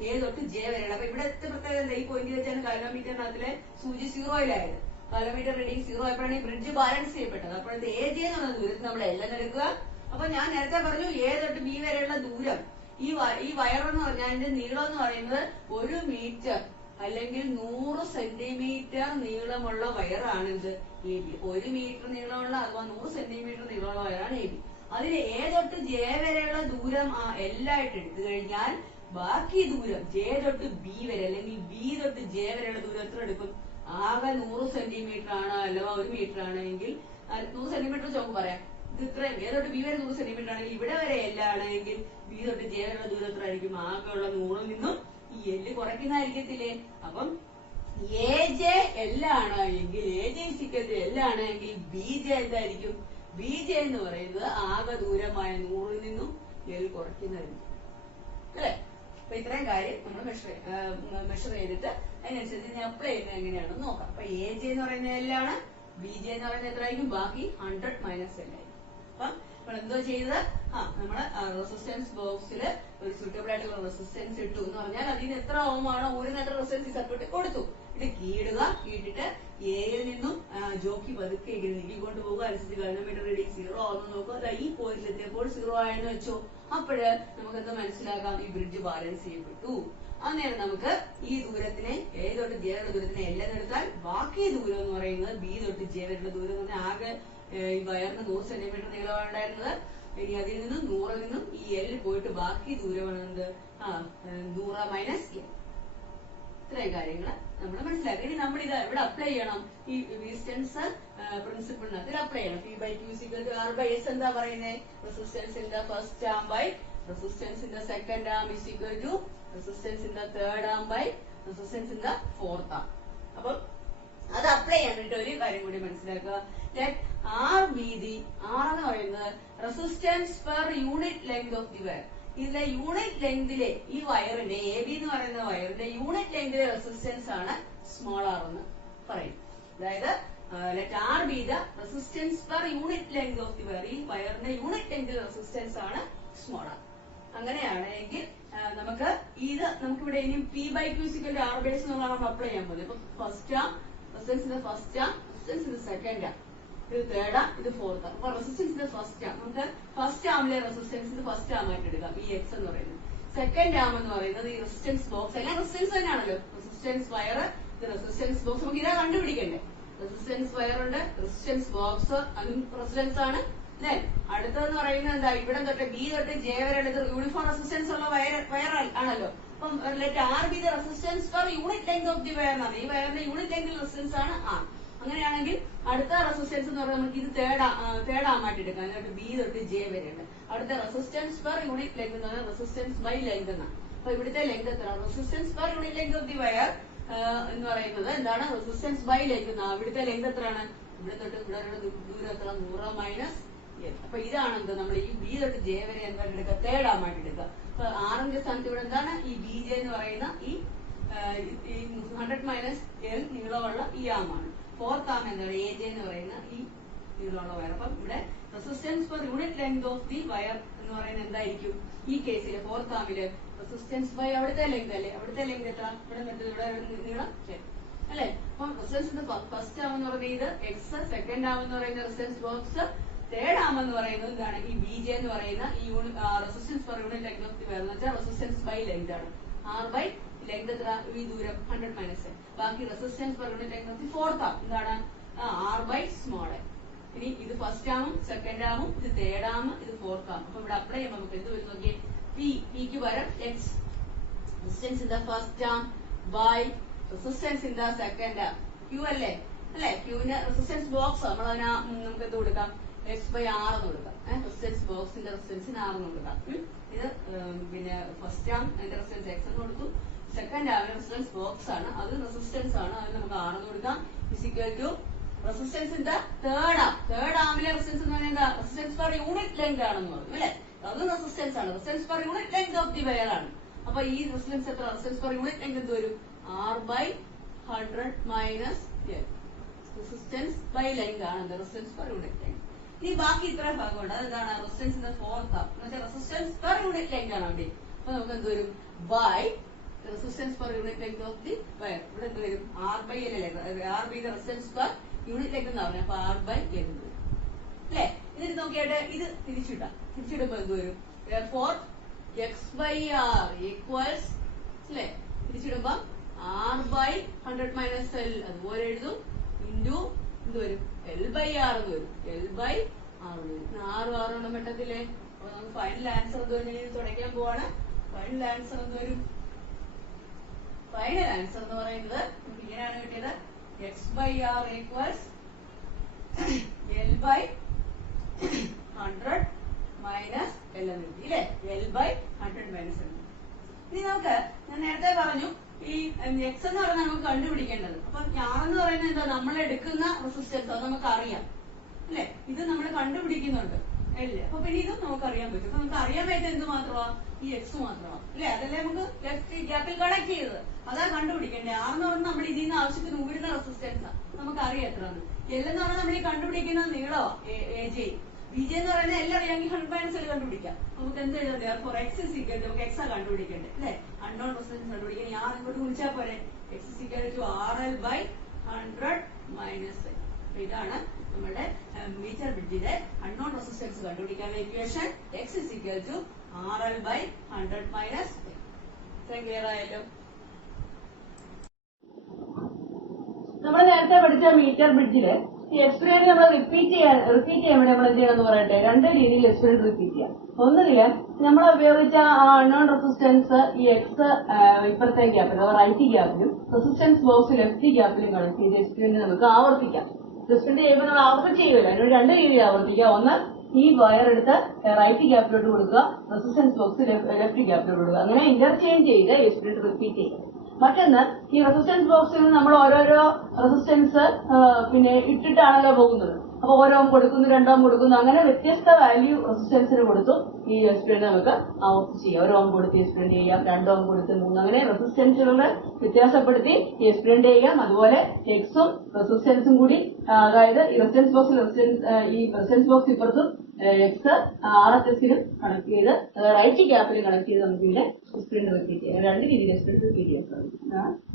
A തൊട്ട് J വരെയുള്ള. അപ്പൊ ഇവിടെ പ്രത്യേകത ഈ പോയിന്റ് വെച്ചാണ് ഗാൽവനോമീറ്ററിനകത്തിലെ സൂചി 0-യിലായത്. ഗാൽവനോമീറ്റർ റീഡിങ് 0 ആയപ്പോഴാണ് ഈ ബ്രിഡ്ജ് ബാലൻസ് ചെയ്യപ്പെട്ടത്. അപ്പോഴത്തെ AJ എന്ന് പറയുന്ന ദൂരത്തിൽ നമ്മൾ എല്ലാം എടുക്കുക. അപ്പൊ ഞാൻ നേരത്തെ പറഞ്ഞു A തൊട്ട് B വരെയുള്ള ദൂരം, ഈ വയറെന്ന് പറഞ്ഞാൽ അതിന്റെ നീളം എന്ന് പറയുന്നത് 1 മീറ്റർ അല്ലെങ്കിൽ 100 സെന്റിമീറ്റർ നീളമുള്ള വയറാണിത് AB. 1 മീറ്റർ നീളമുള്ള അഥവാ 100 സെന്റിമീറ്റർ നീളമുള്ള വയറാണ് AB. അതിൽ A തൊട്ട് J വരെയുള്ള ദൂരം എല്ലായിട്ട് എടുത്തു കഴിഞ്ഞാൽ ബാക്കി ദൂരം J തൊട്ട് B വരെ അല്ലെങ്കിൽ B തൊട്ട് J വരെയുള്ള ദൂരം എത്ര എടുക്കും? ആകെ 100 സെന്റിമീറ്റർ ആണ് അഥവാ 1 മീറ്റർ ആണെങ്കിൽ 100 സെന്റിമീറ്റർ വെച്ച് നമുക്ക് പറയാം. ഇത് ഇത്രയും എ തൊട്ട് ബി വരെ 100 സെന്റിമീറ്റർ ആണെങ്കിൽ ഇവിടെ വരെ L ആണെങ്കിൽ ബി തൊട്ട് ജെ വരെയുള്ള ദൂരം എത്ര ആയിരിക്കും? ആകെയുള്ള 100ൽ നിന്നും ഈ L കുറയ്ക്കുന്നതായിരിക്കത്തില്ലേ? അപ്പം എ ജെ L ആണ് എങ്കിൽ എ ജെ L ആണ് എങ്കിൽ ബി ജെ എന്തായിരിക്കും? ബി ജെ എന്ന് പറയുന്നത് ആകെ ദൂരമായ 100ൽ നിന്നും L കുറയ്ക്കുന്നതായിരിക്കും അല്ലെ? അപ്പൊ ഇത്രയും കാര്യം നമ്മൾ മെഷർ ചെയ്തിട്ട് അതിനനുസരിച്ച് ഞാൻ അപ്ലൈ ചെയ്യുന്നത് എങ്ങനെയാണെന്ന് നോക്കാം. അപ്പൊ എ ജെ എന്ന് പറയുന്നത് L ആണ്, ബി ജെ എന്ന് പറയുന്നത് എത്രയായിരിക്കും? ബാക്കി 100 മൈനസ് L ആയിരിക്കും. അപ്പം നമ്മൾ എന്തോ ചെയ്തത്? നമ്മള് റെസിസ്റ്റൻസ് ബോക്സിൽ ഒരു സൂട്ടബിൾ ആയിട്ടുള്ള റെസിസ്റ്റൻസ് ഇട്ടു എന്ന് പറഞ്ഞാൽ അതിന് എത്ര ഓം ആണോ ഒരു നേട്ടം റെസിസ്റ്റൻസ് ഈ സർക്യൂട്ടിൽ കൊടുത്തു. ഇത് കീടുക, കീട്ടിട്ട് എയിൽ നിന്നും ജോക്കി പതുക്കെ ഇങ്ങനെ നീക്കിക്കൊണ്ട് പോകുക. അനുസരിച്ച് ഗാൽവനോമീറ്റർ റീഡിംഗ് 0 ആവുന്ന നോക്കുക. ഈ പോയിന്റിൽ എത്തിയപ്പോൾ 0 ആയെന്ന് വെച്ചോ. അപ്പോഴ് നമുക്ക് എന്താ മനസ്സിലാക്കാം? ഈ ബ്രിഡ്ജ് ബാലൻസ് ചെയ്യപ്പെട്ടു. അന്നേരം നമുക്ക് ഈ ദൂരത്തിനെ എ തൊട്ട് ജെ വരെയുള്ള ദൂരത്തിനെ L എന്ന് എടുത്താൽ ബാക്കി ദൂരം എന്ന് പറയുന്നത് ബി തൊട്ട് ജെ വരെയുള്ള ദൂരം എന്ന് പറഞ്ഞാൽ ആകെ ഈ വയറിന് 100 സെന്റിമീറ്റർ നീളമാണ് ഉണ്ടായിരുന്നത്. ഇനി അതിൽ നിന്നും 100ൽ നിന്നും ഈ L പോയിട്ട് ബാക്കി ദൂരമാണ് എന്ത്? 100 മൈനസ് L. ഇത്രയും കാര്യങ്ങൾ നമ്മൾ മനസ്സിലാക്കി. ഇനി നമ്മൾ ഇത് എവിടെ അപ്ലൈ ചെയ്യണം? ഈ വീസ്റ്റൺസ് പ്രിൻസിപ്പിളിനകത്ത് അപ്ലൈ ചെയ്യണം. P by Q is equal to R by S എന്താ പറയുന്നത്? Resistance in the first arm by resistance in the second arm is equal to resistance in the third arm by resistance in the fourth arm. അപ്പൊ അത് apply ചെയ്യാനായിട്ട് ഒരു കാര്യം കൂടി മനസ്സിലാക്കുക. R വീതി, ആർ എന്ന് പറയുന്നത് resistance per unit length of the wire. ഇതിലെ യൂണിറ്റ് ലെങ്തിലെ ഈ വയറിന്റെ എ ബി എന്ന് പറയുന്ന വയറിന്റെ യൂണിറ്റ് ലെങ്തിലെ റെസിസ്റ്റൻസ് ആണ് സ്മോൾ ആർ എന്ന് പറയും. അതായത് let R be the resistance per unit length of the wire. ഈ വയറിന്റെ യൂണിറ്റ് ലെങ്തിലെ റെസിസ്റ്റൻസ് ആണ് സ്മോൾ ആർ. അങ്ങനെയാണെങ്കിൽ നമുക്കിവിടെ ഇനി P by Q is equal to R by S എന്നുള്ളതാണ് നമ്മൾ അപ്ലൈ ചെയ്യാൻ പോകുന്നത്. ഇപ്പൊ first arm resistance in the first arm, resistance in the second arm, ഇത് തേർഡ് ആം, ഇത് ഫോർത്ത് ആം. അപ്പൊ resistance in the first arm നമുക്ക് first ആമിലെ റെസിസ്റ്റൻസ് ഇത് ഫസ്റ്റ് ആം ആയിട്ട് എടുക്കാം. ഈ എക്സ് എന്ന് പറയുന്നത് സെക്കൻഡ് ആം എന്ന് പറയുന്നത് ഈ റെസിസ്റ്റൻസ് ബോക്സ്. എല്ലാം റെസിസ്റ്റൻസ് തന്നെയാണല്ലോ. റെസിസ്റ്റൻസ് വയർ, ഇത് റെസിസ്റ്റൻസ് ബോക്സ്. നമുക്ക് ഇതാ കണ്ടുപിടിക്കണ്ടേ? റെസിസ്റ്റൻസ് വയർ ഉണ്ട്, റെസിസ്റ്റൻസ് ബോക്സ്, അതും റെസിസ്റ്റൻസ് ആണ്. അടുത്തതെന്ന് പറയുന്നത് എന്താ? ഇവിടെ തൊട്ട് ബി തൊട്ട് ജെ വരെ യൂണിഫോം റെസിസ്റ്റൻസ് ഉള്ള വയർ ആണല്ലോ. അപ്പം let R be the resistance per unit length of the wire എന്നാണ്. ഈ വയറിന്റെ യൂണിറ്റ് ലെങ്ത് റെസിസ്റ്റൻസ് ആണ് ആർ. അങ്ങനെയാണെങ്കിൽ അടുത്ത റെസിസ്റ്റൻസ് എന്ന് പറയുന്നത് നമുക്ക് ഇത് തേർഡ് ആമായിട്ട് എടുക്കാം. അതിനകത്ത് ബി തൊട്ട് ജെ വരെ ഉണ്ട്. അടുത്ത റെസിസ്റ്റൻസ് പെർ യൂണിറ്റ് ലെങ്ത് എന്ന് പറഞ്ഞാൽ റെസിസ്റ്റൻസ് ബൈ ലെങ്ത് എന്നാണ്. അപ്പൊ ഇവിടുത്തെ ലെങ്ത് എത്ര? Resistance per unit length of the wire എന്ന് പറയുന്നത് എന്താണ്? റെസിസ്റ്റൻസ് ബൈ ലെങ്ത് എന്നാണ്. ഇവിടുത്തെ ലെങ്ത് എത്രയാണ്? ഇവിടെ തൊട്ട് ഇവിടെ ദൂരം എത്ര? 100 മൈനസ് L. അപ്പൊ ഇതാണ് എന്ത്? നമ്മൾ ഈ ബി തൊട്ട് ജെ വരെ എന്തായിട്ട് എടുക്കുക? തേർഡ് ആമായിട്ട് എടുക്കുക. അപ്പൊ ആറിന്റെ സ്ഥാനത്ത് ഇവിടെ എന്താണ്? ഈ ബി ജെ എന്ന് പറയുന്ന ഈ 100 മൈനസ് L നീളമുള്ള ഈ ആമാണ്. ഫോർത്ത് ആം എന്താണ്? എ ജെ എന്ന് പറയുന്ന ഈ നീളമുള്ള വയർ. അപ്പം ഇവിടെ resistance per unit length of the wire എന്ന് പറയുന്നത് എന്തായിരിക്കും? ഈ കേസിലെ ഫോർത്ത് ആമില് റെസിസ്റ്റൻസ് ബൈ അവിടുത്തെ ലെങ്ത് അല്ലേ? അവിടുത്തെ ലെങ്ത് എത്ര? ഇവിടെ നീളം അല്ലെ? അപ്പം റെസിസ്റ്റൻസ് ഫസ്റ്റ് ആം എന്ന് പറയുന്നത് ഇത് എക്സ്, സെക്കൻഡ് ആം എന്ന് പറയുന്ന റെസിസ്റ്റൻസ് ബോക്സ്, തേർഡ് ആം എന്ന് പറയുന്നത് എന്താണ്? ഈ ബി ജെ എന്ന് പറയുന്ന ഈ resistance per unit length of the wire എന്ന് വെച്ചാൽ റെസിസ്റ്റൻസ് ബൈ ലെങ്ത് ആണ്. ആർ ബൈ ലെങ്ത് എത്ര? ഈ ദൂരം 100 മൈനസ് L. ബാക്കി resistance per unit length of the fourth arm എന്താണ്? R by small L. ഇനി ഇത് ഫസ്റ്റ് ആമും സെക്കൻഡ് ആമും, ഇത് തേർഡ് ആം, ഇത് ഫോർത്ത് ആം. അപ്പൊ ഇവിടെ അപ്ലൈ ചെയ്യുമ്പോൾ നമുക്ക് എന്ത് വരും നോക്കിയേ? പിക്ക് പകരം X resistance in the first arm by resistance in the second arm. Q അല്ലേ? ക്യൂവിന്റെ റെസിസ്റ്റൻസ് ബോക്സ് നമ്മൾ നമുക്ക് എന്ത് കൊടുക്കാം? എക്സ് ബൈ ആർ എന്ന് കൊടുക്കാം. റെസിസ്റ്റൻസ് ബോക്സിന്റെ റെസിസ്റ്റൻസിന് ആർ എന്ന് കൊടുക്കാം. ഇത് പിന്നെ ഫസ്റ്റ് ആം അതിന്റെ റെസിസ്റ്റൻസ് എക്സ് എന്ന് കൊടുത്തു. സെക്കൻഡ് ആമിന്റെ റെസിസ്റ്റൻസ് ബോക്സ് ആണ്, അത് റെസിസ്റ്റൻസ് ആണ്, അതിന് നമുക്ക് ആർ എന്ന് കൊടുക്കാം. Physical to resistance in the third arm. Third ആമിലെ റെസിസ്റ്റൻസ് എന്ന് പറഞ്ഞാൽ എന്താ? റെസിസ്റ്റൻസ് പെർ യൂണിറ്റ് ലെങ്ത് ആണെന്ന് പറഞ്ഞു അല്ലെ? അതും റെസിസ്റ്റൻസ് ആണ്. Resistance per unit length of the wire ആണ്. അപ്പൊ ഈ റെസിസ്റ്റൻസ് എത്ര? റെസിസ്റ്റൻസ് പെർ യൂണിറ്റ് ലെങ്ത് എന്ത് വരും? R by 100 minus L. Resistance by length ആണ് റെസിസ്റ്റൻസ് പെർ യൂണിറ്റ് ലെങ്ത്. ഇനി ബാക്കി ഇത്ര ഭാഗമുണ്ട്. അതെന്താണ്? Resistance in the fourth arm എന്ന് വെച്ചാൽ റെസിസ്റ്റൻസ് പെർ യൂണിറ്റ് ലെങ്ത് ആണ് അവിടെ. അപ്പൊ നമുക്ക് എന്ത് വരും? By resistance per unit length of the wire. ഇവിടെ എന്ത് വരും? ആർ ബൈ L അല്ലേ? R by resistance per unit length എന്ന് പറഞ്ഞു. അപ്പൊ ആർ ബൈ L വരും അല്ലെ? ഇതിന് നോക്കിയായിട്ട് ഇത് തിരിച്ചിടുമ്പോ എന്ത് വരും? Four X by R equals അല്ലെ? തിരിച്ചിടുമ്പോ ആർ ബൈ 100 മൈനസ് L അതുപോലെ എഴുതും. ഇൻറ്റു എന്ത് വരും? L ബൈ ആർ എന്ന് വരും. L ബൈ ആർ വരും. 6 മട്ടത്തില്ലേ? അപ്പൊ നമുക്ക് ഫൈനൽ ആൻസർ എന്ത് വരും? ഞാൻ തുടയ്ക്കാൻ പോവാണ്. ഫൈനൽ ആൻസർ എന്ത് വരും? ഫൈനൽ ആൻസർ എന്ന് പറയുന്നത് നമുക്ക് ഇങ്ങനെയാണ് കിട്ടിയത്. X by R equals L by 100 minus L എന്ന് കിട്ടി ഇല്ലേ? L by 100 minus L. ഇനി നമുക്ക് ഞാൻ നേരത്തെ പറഞ്ഞു ഈ എക്സ് എന്ന് പറയുന്നത് നമുക്ക് കണ്ടുപിടിക്കേണ്ടത്. അപ്പൊ R എന്ന് പറയുന്നത് എന്താ? നമ്മൾ എടുക്കുന്ന റെസിസ്റ്റൻസ് അത് നമുക്ക് അറിയാം അല്ലെ? ഇത് നമ്മൾ കണ്ടുപിടിക്കുന്നുണ്ട് അല്ലേ? അപ്പൊ പിന്നെ ഇതും നമുക്ക് അറിയാൻ പറ്റും. അപ്പൊ നമുക്ക് അറിയാൻ പറ്റുന്നത് എന്ത് മാത്രമാ? ഈ എക്സ് മാത്രമാണ് അല്ലെ? അതല്ലേ നമുക്ക് ലെഫ്റ്റ് ഗ്യാപ്പിൽ കണക്ട് ചെയ്തത്. അതാ കണ്ടുപിടിക്കേണ്ടത്. R എന്ന് പറഞ്ഞാൽ നമ്മൾ ഇതിൽ നിന്ന് ആവശ്യത്തിന് ഊരുന്ന റെസിസ്റ്റൻസ് നമുക്ക് അറിയാം എത്രയാണ്. L എന്ന് പറഞ്ഞാൽ നമ്മൾ ഈ കണ്ടുപിടിക്കുന്ന നീളമാ AJ. BJ എന്ന് പറയുന്നത് എല്ലാം അറിയാമെങ്കിൽ 100 മൈനസ് L കണ്ടുപിടിക്കാം. നമുക്ക് എന്ത് എഴുതണ്ടേ? For X is equal to നമുക്ക് എക്സ് ആ കണ്ടുപിടിക്കേണ്ടത് അല്ലെ? അൺനോൺ റെസിസ്റ്റൻസ് കണ്ടുപിടിക്കാൻ R ഇങ്ങോട്ട് വിളിച്ചാൽ പോരെ. X is equal to RL by 100 minus L. ഇതാണ് നമ്മുടെ മീറ്റർ ബ്രിഡ്ജിലെ അൺനോൺ റെസിസ്റ്റൻസ് കണ്ടുപിടിക്കാനുള്ള equation. X is equal to RL by 100 minus L. ഇത്രയും ക്ലിയർ ആയല്ലോ? നമ്മൾ നേരത്തെ പഠിച്ച മീറ്റർ ബ്രിഡ്ജില് ഈ എക്സ്പെരിമെന്റ് നമ്മൾ റിപ്പീറ്റ് ചെയ്യാൻ വേണ്ടി നമ്മൾ എന്ത് ചെയ്യണമെന്ന് പറയട്ടെ? രണ്ട് രീതിയിൽ എക്സ്പെരിമെന്റ് റിപ്പീറ്റ് ചെയ്യാം. ഒന്നുകില് നമ്മൾ ഉപയോഗിച്ച ആ അൺനോൺ റെസിസ്റ്റൻസ് ഈ എക്സ് ഇപ്പുറത്തെ ഗ്യാപ്പിൽ റൈറ്റ് ഗ്യാപ്പിലും റെസിസ്റ്റൻസ് ബോക്സ് ലെഫ്റ്റ് ഗ്യാപ്പിലും കണക്ട് ചെയ്ത് എക്സ്പെരിമെന്റ് നമുക്ക് ആവർത്തിക്കാം. എക്സ്പെരിമെന്റ് ചെയ്യുമ്പോൾ നമ്മൾ ആവർത്തിച്ച് ചെയ്യുമല്ലോ. അതിനോട് രണ്ട് രീതിയിൽ ആവർത്തിക്കാം. ഒന്ന് ഈ വയർ എടുത്ത് റൈറ്റ് ഗ്യാപ്പിലോട്ട് കൊടുക്കുക, റെസിസ്റ്റൻസ് ബോക്സ് ലെഫ്റ്റ് ഗ്യാപ്പിലോട്ട് കൊടുക്കുക. അങ്ങനെ ഇന്റർചേഞ്ച് ചെയ്ത് എക്സ്പെരിമെന്റ് റിപ്പീറ്റ് ചെയ്യുക. മറ്റൊന്ന് ഈ റെസിസ്റ്റൻസ് ബോക്സിൽ നിന്ന് നമ്മൾ ഓരോരോ റെസിസ്റ്റൻസ് പിന്നെ ഇട്ടിട്ടാണല്ലോ പോകുന്നത്. അപ്പൊ ഓരോ കൊടുക്കുന്നു, രണ്ടോം കൊടുക്കുന്നു, അങ്ങനെ വ്യത്യസ്ത വാല്യൂ റെസിസ്റ്റൻസിന് കൊടുത്തു ഈ എക്സ്പെരിമെന്റ് നമുക്ക് ആവർത്തിച്ച് ചെയ്യാം. ഒരു ഓം കൊടുത്ത് എക്സ്പെരിമെന്റ് ചെയ്യാം, 2 ഓം കൊടുത്ത് 3, അങ്ങനെ റെസിസ്റ്റൻസുകളെ വ്യത്യാസപ്പെടുത്തി എക്സ്പെരിമെന്റ് ചെയ്യാം. അതുപോലെ എക്സും റെസിസ്റ്റൻസും കൂടി, അതായത് ഈ റെസിസ്റ്റൻസ് ബോക്സ് ഇപ്പുറത്തും എക്സ് RHSലും കണക്ട് ചെയ്ത് റൈറ്റ് ഗ്യാപ്പിലും കണക്ട് ചെയ്ത് നമുക്ക് ഇതിനെ എക്സ്പെരിമെന്റ് റിപ്പീറ്റ് ചെയ്യാം. രണ്ട് രീതിയിൽ എക്സ്പെരിമെന്റ് റിപ്പീറ്റ് ചെയ്യാൻ സാധിക്കും.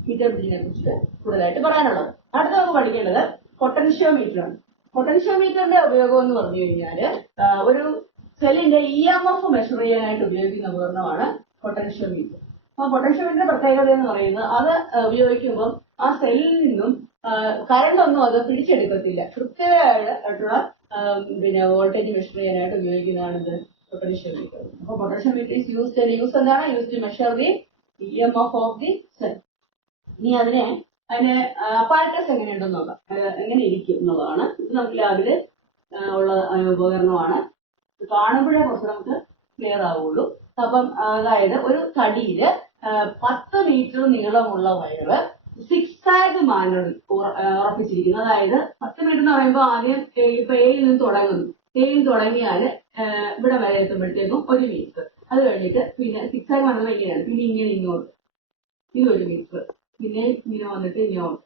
മീറ്റർ ബ്രിഡ്ജിനെ കുറിച്ചിട്ട് കൂടുതലായിട്ട് പറയാനുള്ളത്. അടുത്ത നമുക്ക് പഠിക്കേണ്ടത് പൊട്ടൻഷ്യോമീറ്ററാണ്. പൊട്ടൻഷ്യോമീറ്ററിന്റെ ഉപയോഗം എന്ന് പറഞ്ഞു കഴിഞ്ഞാല് ഒരു സെല്ലിന്റെ EMF മെഷർ ചെയ്യാനായിട്ട് ഉപയോഗിക്കുന്ന ഉപകരണമാണ് പൊട്ടൻഷ്യോമീറ്റർ. അപ്പൊ പൊട്ടൻഷ്യോമീറ്ററിന്റെ പ്രത്യേകത എന്ന് പറയുന്നത് അത് ഉപയോഗിക്കുമ്പോൾ ആ സെല്ലിൽ നിന്നും കറണ്ട് ഒന്നും അത് പിടിച്ചെടുക്കത്തില്ല. കൃത്യമായിട്ടുള്ള പിന്നെ വോൾട്ടേജ് മെഷർ ചെയ്യാനായിട്ട് ഉപയോഗിക്കുന്നതാണ് ഇത് പൊട്ടൻഷ്യോമീറ്റർ. അപ്പൊ പൊട്ടൻഷ്യോമീറ്റർ ഈസ് യൂസ് എന്താണ്? Use to measure the EMF of the cell. ഇനി അതിന് അപ്പാരറ്റസ് എങ്ങനെയുണ്ടെന്ന് നോക്കാം, എങ്ങനെ ഇരിക്കും എന്നുള്ളതാണ്. ഇത് നമുക്ക് ലാബില് ഉള്ള ഉപകരണമാണ്. കാണുമ്പോഴേ കുറച്ച് നമുക്ക് ക്ലിയർ ആവുള്ളൂ. അപ്പം അതായത് ഒരു തടിയില് 10 മീറ്റർ നീളമുള്ള വയറ് സിക്സാഗ് മാനറിൽ ഉറപ്പിച്ചിരിക്കുന്നു. അതായത് 10 മീറ്റർ എന്ന് പറയുമ്പോൾ ആദ്യം ഇപ്പൊ എയിൽ നിന്ന് തുടങ്ങുന്നു. എയിൽ തുടങ്ങിയാൽ ഇവിടെ വരെ എത്തുമ്പോഴത്തേക്കും 1 മീറ്റർ. അത് കഴിഞ്ഞിട്ട് പിന്നെ സിക്സാഗ് മാനറിൽ ഇങ്ങനെയാണ്. പിന്നെ ഇങ്ങനെ ഇങ്ങോട്ട് ഇത് 1 മീറ്റർ. പിന്നെ ഇങ്ങനെ വന്നിട്ട്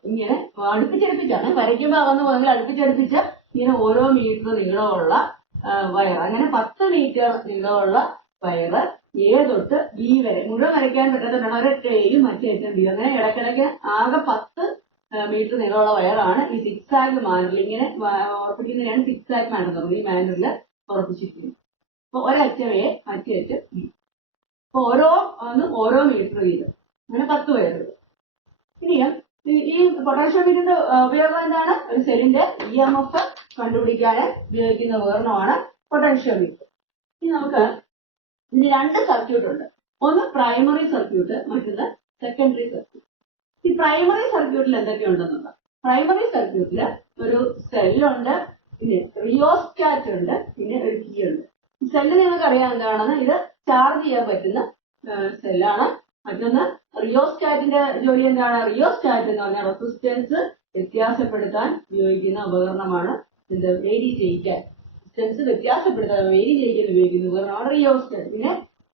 ഇങ്ങനെ അടുപ്പിച്ചടുപ്പിച്ചാണ് വരയ്ക്കുമ്പോൾ അകന്ന് പോയെങ്കിൽ അടുപ്പിച്ചടുപ്പിച്ച് ഇങ്ങനെ ഓരോ മീറ്റർ നീളമുള്ള വയർ. അങ്ങനെ 10 മീറ്റർ നീളമുള്ള വയറ് A തൊട്ട് B വരെ മുഴുവൻ വരയ്ക്കാൻ പറ്റാത്തതാണ് ഒരൊറ്റ Aയും മറ്റേ ഏറ്റവും B. അങ്ങനെ ഇടയ്ക്കിടയ്ക്ക് ആകെ 10 മീറ്റർ നീളമുള്ള വയറാണ് ഈ സിക്സാഗ് മാനറിൽ ഇങ്ങനെ ഉറപ്പിക്കുന്നതിനാണ് സിക്സാഗ് മാനർ എന്ന് പറയുന്നത്. ഈ മാനറിൽ ഉറപ്പിച്ചിരിക്കുന്നത്. അപ്പൊ ഒരറ്റം A മറ്റേ അറ്റം B. അപ്പൊ ഓരോ മീറ്റർ വീതം, അങ്ങനെ 10 വയറുകൾ. ഇനിയും ഈ പൊട്ടൻഷ്യോമീറ്ററിന്റെ ഉപയോഗം എന്താണ്? ഒരു സെല്ലിന്റെ EMF കണ്ടുപിടിക്കാൻ ഉപയോഗിക്കുന്ന ഉപകരണമാണ് പൊട്ടൻഷ്യോമീറ്റർ. ഇനി നമുക്ക് ഇതിന് 2 സർക്യൂട്ട് ഉണ്ട്. ഒന്ന് പ്രൈമറി സർക്യൂട്ട്, മറ്റൊന്ന് സെക്കൻഡറി സർക്യൂട്ട്. ഈ പ്രൈമറി സർക്യൂട്ടിൽ എന്തൊക്കെയുണ്ടെന്നുണ്ട്? പ്രൈമറി സർക്യൂട്ടില് ഒരു സെല്ലുണ്ട്, പിന്നെ റിയോസ്റ്റാറ്റ് ഉണ്ട്, പിന്നെ ഒരു കീ ഉണ്ട്. ഈ സെല്ല് നിങ്ങൾക്ക് അറിയാൻ എന്താണെന്ന്, ഇത് ചാർജ് ചെയ്യാൻ പറ്റുന്ന സെല്ലാണ്. മറ്റൊന്ന് റിയോസ്റ്റാറ്റിന്റെ ജോലി എന്താണ്? റിയോസ്റ്റാറ്റ് എന്ന് പറഞ്ഞാൽ റെസിസ്റ്റൻസ് വ്യത്യാസപ്പെടുത്താൻ ഉപയോഗിക്കുന്ന ഉപകരണമാണ്. ഇത് വേരി ചെയ്യിക്കാൻ, റെസിസ്റ്റൻസ് വ്യത്യാസപ്പെടുത്താൻ വേരി ചെയ്യിക്കാൻ ഉപയോഗിക്കുന്ന ഉപകരണമാണ് റിയോസ്റ്റാറ്റ്. പിന്നെ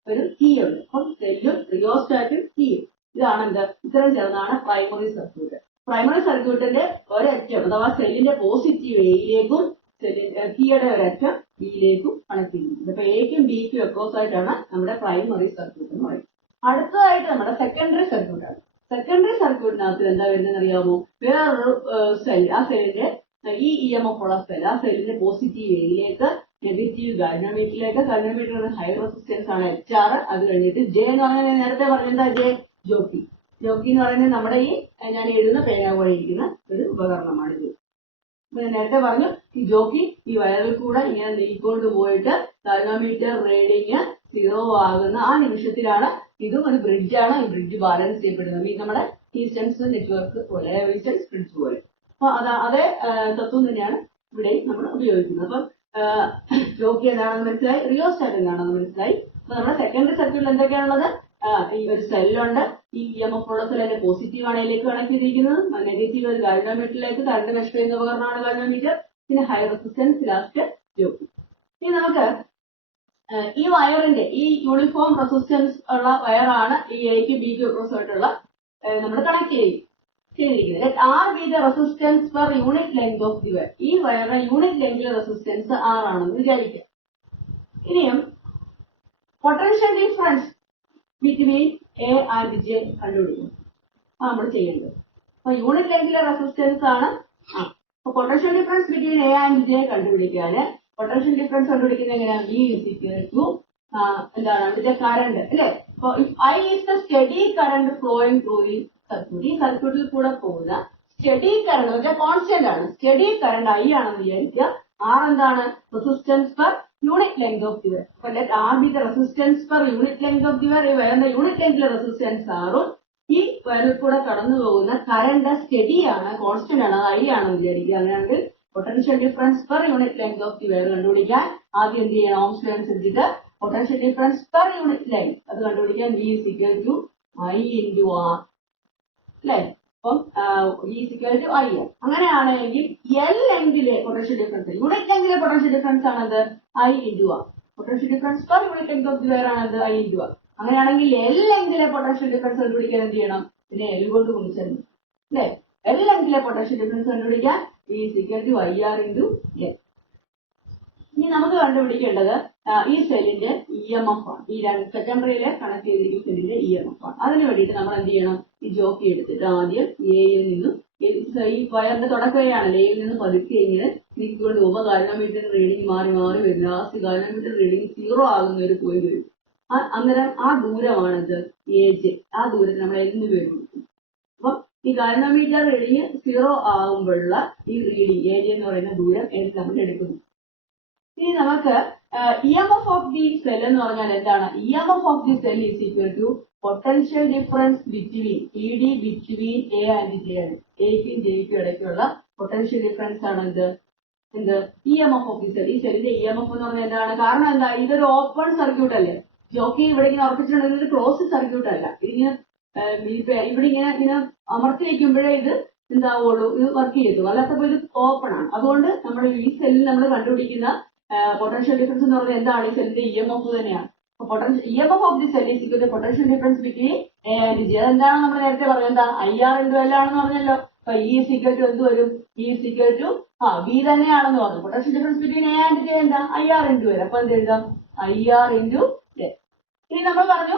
ഒരു കീ ഉണ്ട്. അപ്പം സെല്ലും റിയോസ്റ്റാറ്റും കീയും, ഇതാണ് എന്ത്? ഇത്രയും ചേർന്നാണ് പ്രൈമറി സർക്യൂട്ട്. പ്രൈമറി സർക്യൂട്ടിന്റെ ഒരറ്റം അഥവാ സെല്ലിന്റെ പോസിറ്റീവ് എയിലേക്കും കീയുടെ ഒരറ്റം ബിയിലേക്കും കണക്ട് ചെയ്യുന്നത്. അപ്പൊ എക്കും ബിക്കും അക്രോസ് ആയിട്ടാണ് നമ്മുടെ പ്രൈമറി സർക്യൂട്ട് എന്ന് പറയുന്നത്. അടുത്തതായിട്ട് നമ്മുടെ സെക്കൻഡറി സർക്യൂട്ടാണ്. സെക്കൻഡറി സർക്യൂട്ടിനകത്ത് എന്താ വരുന്നതെന്ന് അറിയാമോ? വേറൊരു സെൽ, ആ സെല്ലിന്റെ ഈ EMF ഉള്ള സെൽ, ആ സെല്ലിന്റെ പോസിറ്റീവ് എയിലേക്ക് നെഗറ്റീവ് ഗാൽവനോമീറ്ററിലേക്ക്. ഗാൽവനോമീറ്റർ ഹൈ റെസിസ്റ്റൻസ് ആണ് HR. അത് കഴിഞ്ഞിട്ട് J എന്ന് പറഞ്ഞാൽ നേരത്തെ പറഞ്ഞെന്താ? ജോക്കി. ജോക്കി എന്ന് പറയുന്നത് നമ്മുടെ ഈ ഞാൻ എഴുതുന്ന പേന പോലെ ഇരിക്കുന്ന ഒരു ഉപകരണമാണിത്. നേരത്തെ പറഞ്ഞു ഈ ജോക്കി ഈ വയറിൽ കൂടെ ഇങ്ങനെ നീക്കൊണ്ട് പോയിട്ട് ഗാൽവനോമീറ്റർ റീഡിങ് 0 ആകുന്ന ആ നിമിഷത്തിലാണ്. ഇതും ഒരു ബ്രിഡ്ജാണ്. ഈ ബ്രിഡ്ജ് ബാലൻസ് ചെയ്യപ്പെടുന്നത് ഈ നമ്മുടെ ഈസ്റ്റൻസ് നെറ്റ്വർക്ക് പോലെ, ഈസ്റ്റൻസ് ബ്രിഡ്ജ് പോലെ. അപ്പൊ അതേ തത്വം തന്നെയാണ് ഇവിടെയും നമ്മൾ ഉപയോഗിക്കുന്നത്. അപ്പം ജോക്കി എന്താണെന്ന് മനസ്സിലായി, റിയോസ്റ്റാറ്റ് എന്താണെന്ന് മനസ്സിലായി. അപ്പൊ നമ്മുടെ സെക്കൻഡറി സർക്യൂട്ടിൽ എന്തൊക്കെയാണുള്ളത്? ഈ ഒരു സെല്ലുണ്ട്. ഈ EMF ഉള്ള സെൽ അതിന്റെ പോസിറ്റീവ് ആണ് അതിലേക്ക് കണക്ട് ചെയ്തിരിക്കുന്നത്, നെഗറ്റീവ് ഒരു ഗാൽവനോമീറ്ററിലേക്ക് കറണ്ട് മെഷർ ചെയ്യുന്ന ഉപകരണമാണ് ഗാൽവനോമീറ്റർ. പിന്നെ ഹൈ റെസിസ്റ്റൻസ്, ലാസ്റ്റ് ജോക്കി. ഇനി നമുക്ക് ഈ വയറിന്റെ ഈ യൂണിഫോം റെസിസ്റ്റൻസ് ഉള്ള വയറാണ് ഈ എക്ക് ബിക്ക് ആയിട്ടുള്ള നമ്മൾ കണക്ട് ചെയ്തിരിക്കുന്നത്. Let R be the resistance per unit length of the wire. ഈ വയറിന്റെ യൂണിറ്റ് ലെങ്തിലെ റെസിസ്റ്റൻസ് R ആണെന്ന് വിചാരിക്കുക. ഇനിയും potential difference between A and J കണ്ടുപിടിക്കും. നമ്മൾ ചെയ്യേണ്ടത് അപ്പൊ യൂണിറ്റ് ലെങ്തിലെ റെസിസ്റ്റൻസ് ആണ്. അപ്പൊ potential difference between A and J കണ്ടുപിടിക്കാന് പൊട്ടൻഷ്യൽ ഡിഫറൻസ് കണ്ടുപിടിക്കുന്നത് എങ്ങനെയാണ്? V is equal to എന്താണ് ഇതിന്റെ കറണ്ട് അല്ലെ. അപ്പൊ I is the steady current flowing through the circuit. ഈ സർക്യൂട്ടിൽ കൂടെ പോകുന്ന സ്റ്റഡി കറണ്ട് പക്ഷേ കോൺസ്റ്റന്റ് ആണ്. സ്റ്റഡി കറണ്ട് I ആണെന്ന് വിചാരിക്കുക. R എന്താണ്? Resistance per unit length of the wire. അപ്പൊ let R be the resistance per unit length of the wire. ഈ വയറിന്റെ യൂണിറ്റ് ലെങ്തിലെ റെസിസ്റ്റൻസ് ആറും ഈ വയറിൽ കൂടെ കടന്നു പോകുന്ന കറണ്ട് സ്റ്റഡി ആണ്, കോൺസ്റ്റന്റ് ആണ്, അത് I ആണെന്ന് വിചാരിക്കുക. അങ്ങനെയാണെങ്കിൽ potential difference per unit length of the wire കണ്ടുപിടിക്കാൻ ആദ്യം എന്ത് ചെയ്യണം? ഓംസ് ലോ അനുസരിച്ചിട്ട് potential difference per unit length അത് കണ്ടുപിടിക്കാൻ V is equal to I into R അല്ലെ. അപ്പം V is equal to I. അങ്ങനെയാണെങ്കിൽ L ലെങ്തിലെ പൊട്ടൻഷ്യൽ ഡിഫറൻസ്, യൂണിറ്റ് ലെങ്തിലെ പൊട്ടൻഷ്യൽ ഡിഫറൻസ് ആണത് I into R. Potential difference per unit length of the wire ആണത് I into R. അങ്ങനെയാണെങ്കിൽ L ലെങ്തിലെ potential difference കണ്ടുപിടിക്കാൻ എന്ത് ചെയ്യണം? പിന്നെ L കൊണ്ട് ഗുണിച്ചത് അല്ലെ. L ലെങ്തിലെ പൊട്ടൻഷ്യൽ ഡിഫറൻസ് കണ്ടുപിടിക്കാൻ V is equal to IR into L. ഇനി നമുക്ക് കണ്ടുപിടിക്കേണ്ടത് ഈ സെല്ലിന്റെ EMF ആണ്. ഈ സെക്കൻഡറിയിലെ കണക്ട് ചെയ്തിരിക്കുന്ന സെല്ലിന്റെ EMF ആണ്. അതിന് വേണ്ടിയിട്ട് നമ്മൾ എന്ത് ചെയ്യണം? ഈ ജോക്കി എടുത്തിട്ട് ആദ്യം എയിൽ നിന്നും ഈ വയറിന്റെ തുടക്കമാണല്ലോ, എയിൽ നിന്ന് പതുക്കെ ഇങ്ങനെ നീക്കിക്കൊണ്ട് പോകുമ്പോൾ ഗാൽവനോമീറ്റർ റീഡിംഗ് മാറി മാറി വരും. ലാസ്റ്റ് ഗാൽവനോമീറ്റർ റീഡിംഗ് 0 ആകുന്ന ഒരു പോയിന്റ് വരും. അന്നേരം ആ ദൂരമാണിത് AJ. ആ ദൂരത്തിൽ നമ്മൾ എന്ന് പേര് കൊടുക്കും. അപ്പം ഈ ഗാൽവനോമീറ്റർ റീഡിംഗ് 0 ആകുമ്പോഴുള്ള ഈ റീഡിംഗ് AJ എന്ന് പറയുന്ന ദൂരം നമ്മൾ എടുക്കുന്നു. ഇനി നമുക്ക് EMF ഓഫ് ദി സെൽ എന്ന് പറഞ്ഞാൽ എന്താണ്? EMF of the cell is equal to potential difference between ED between A and J ആണ്. എയ്ക്കും ജെയ്ക്കും ഇടയ്ക്കുള്ള പൊട്ടൻഷ്യൽ ഡിഫറൻസ് ആണ് എന്ത് EMF ഓഫ് ദി സെൽ. ഈ സെല്ലിന്റെ EMF എന്ന് പറഞ്ഞാൽ എന്താണ്? കാരണം എന്താ? ഇതൊരു ഓപ്പൺ സർക്യൂട്ട് അല്ലേ. ജോക്കി ഇവിടെ ഇങ്ങനെ ഉറപ്പിച്ചിട്ടുണ്ടെങ്കിൽ ഇത് ക്ലോസ് സർക്യൂട്ട് അല്ല. ഇതിങ്ങനെ ഇവിടെ ഇങ്ങനെ അമർത്തി വയ്ക്കുമ്പോഴേ ഇത് എന്താവുള്ളൂ, ഇത് വർക്ക് ചെയ്യത്തുള്ളൂ. അല്ലാത്തപ്പോൾ ഇത് ഓപ്പൺ ആണ്. അതുകൊണ്ട് നമ്മൾ ഈ സെല്ലിൽ നമ്മൾ കണ്ടുപിടിക്കുന്ന പൊട്ടൻഷ്യൽ ഡിഫറൻസ് എന്ന് പറഞ്ഞാൽ എന്താണ്? ഈ സെല്ലിന്റെ EMF തന്നെയാണ്. EMF of the cell is equal to potential difference between A and J. അതെന്താണ് നമ്മൾ നേരത്തെ പറഞ്ഞത്? എന്താ? IR into L ആണെന്ന് പറഞ്ഞല്ലോ. അപ്പൊ E is equal to എന്ത് വരും? E is equal to V തന്നെയാണെന്ന് പറഞ്ഞു. Potential difference between A and J എന്താ? IR into L. അപ്പൊ എന്ത് എഴുതാം? IR into L. ഇനി നമ്മൾ പറഞ്ഞു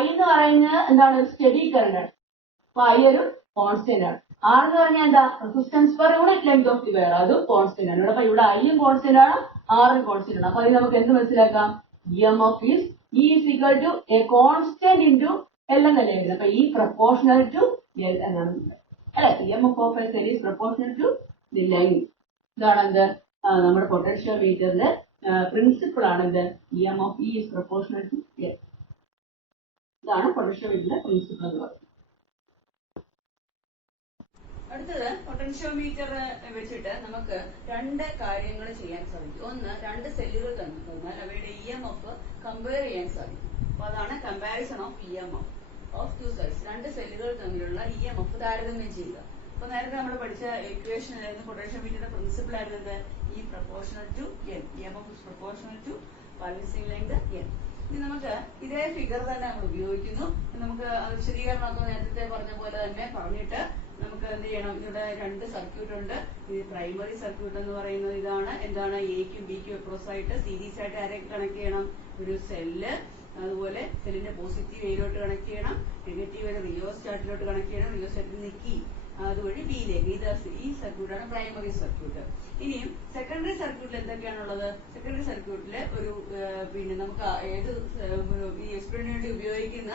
I എന്ന് പറയുന്നത് എന്താണ്? ഒരു സ്റ്റഡി കറണ്ട് ആണ്. അപ്പൊ I ഒരു കോൺസ്റ്റന്റ് ആണ്. R എന്ന് പറഞ്ഞാൽ എന്താ? Resistance per unit length of the wire, അതും കോൺസ്റ്റന്റ് ആണ്. അപ്പൊ ഇവിടെ I യും കോൺസ്റ്റന്റ് ആണ്, R ഉം കോൺസ്റ്റന്റ് ആണ്. അപ്പൊ അതിന് നമുക്ക് എന്ത് മനസ്സിലാക്കാം? EMF is E is equal to a constant into L എന്നല്ലേ എഴുതുന്നത്. അപ്പൊ E proportional to L എന്നാണ് അല്ലെ. EMF of a cell is proportional to the length. ഇതാണ് എന്ത്? നമ്മുടെ പൊട്ടൻഷ്യൽ മീറ്ററിന്റെ പ്രിൻസിപ്പിൾ ആണ് എന്ത്? EMF E is proportional to L. ഇതാണ് പൊട്ടൻഷ്യൽ മീറ്ററിന്റെ പ്രിൻസിപ്പിൾ എന്ന് പറയുന്നത്. അടുത്തത് പൊട്ടൻഷ്യോമീറ്റർ വെച്ചിട്ട് നമുക്ക് രണ്ട് കാര്യങ്ങൾ ചെയ്യാൻ സാധിക്കും. ഒന്ന്, രണ്ട് സെല്ലുകൾ തന്നാൽ അവയുടെ EMF കമ്പയർ ചെയ്യാൻ സാധിക്കും. അപ്പൊ അതാണ് comparison of EMF of two cells. രണ്ട് സെല്ലുകൾ തമ്മിലുള്ള EMF താരതമ്യം ചെയ്യുക. അപ്പൊ നേരത്തെ നമ്മൾ പഠിച്ച ഇക്വേഷനിലായിരുന്നു പൊട്ടൻഷ്യോമീറ്ററിന്റെ പ്രിൻസിപ്പിൾ ആയിരുന്നത് E proportional to N. EMF is proportional to pulsing length N. ഇനി നമുക്ക് ഇതേ ഫിഗർ തന്നെ നമ്മൾ ഉപയോഗിക്കുന്നു. നമുക്ക് വിശദീകരണമൊക്കെ നേരത്തെ പറഞ്ഞ പോലെ തന്നെ പറഞ്ഞിട്ട് നമുക്ക് എന്ത് ചെയ്യണം? ഇവിടെ രണ്ട് സർക്യൂട്ട് ഉണ്ട്. ഇത് പ്രൈമറി സർക്യൂട്ട് എന്ന് പറയുന്നത് ഇതാണ്. എന്താണ്? എക്കും ബിക്കും അക്രോസ് ആയിട്ട് സീരീസ് ആയിട്ട് ആരൊക്കെ കണക്ട് ചെയ്യണം? ഒരു സെല്ല്, അതുപോലെ സെല്ലിന്റെ പോസിറ്റീവ് എയിലോട്ട് കണക്ട് ചെയ്യണം, നെഗറ്റീവ് ഒരു റിയോസ്റ്റാറ്റിലോട്ട് കണക്ട് ചെയ്യണം, റിയോസ്റ്റാറ്റിൽ നിൽക്കി അതുവഴി ബിയിലേക്ക്. ഈ സർക്യൂട്ടാണ് പ്രൈമറി സർക്യൂട്ട്. ഇനിയും സെക്കൻഡറി സർക്യൂട്ടിൽ എന്തൊക്കെയാണുള്ളത്? സെക്കൻഡറി സർക്യൂട്ടില് ഒരു പിന്നെ നമുക്ക് ഏത് ഈ എക്സ്പെരിമെന്റിന് വേണ്ടി ഉപയോഗിക്കുന്ന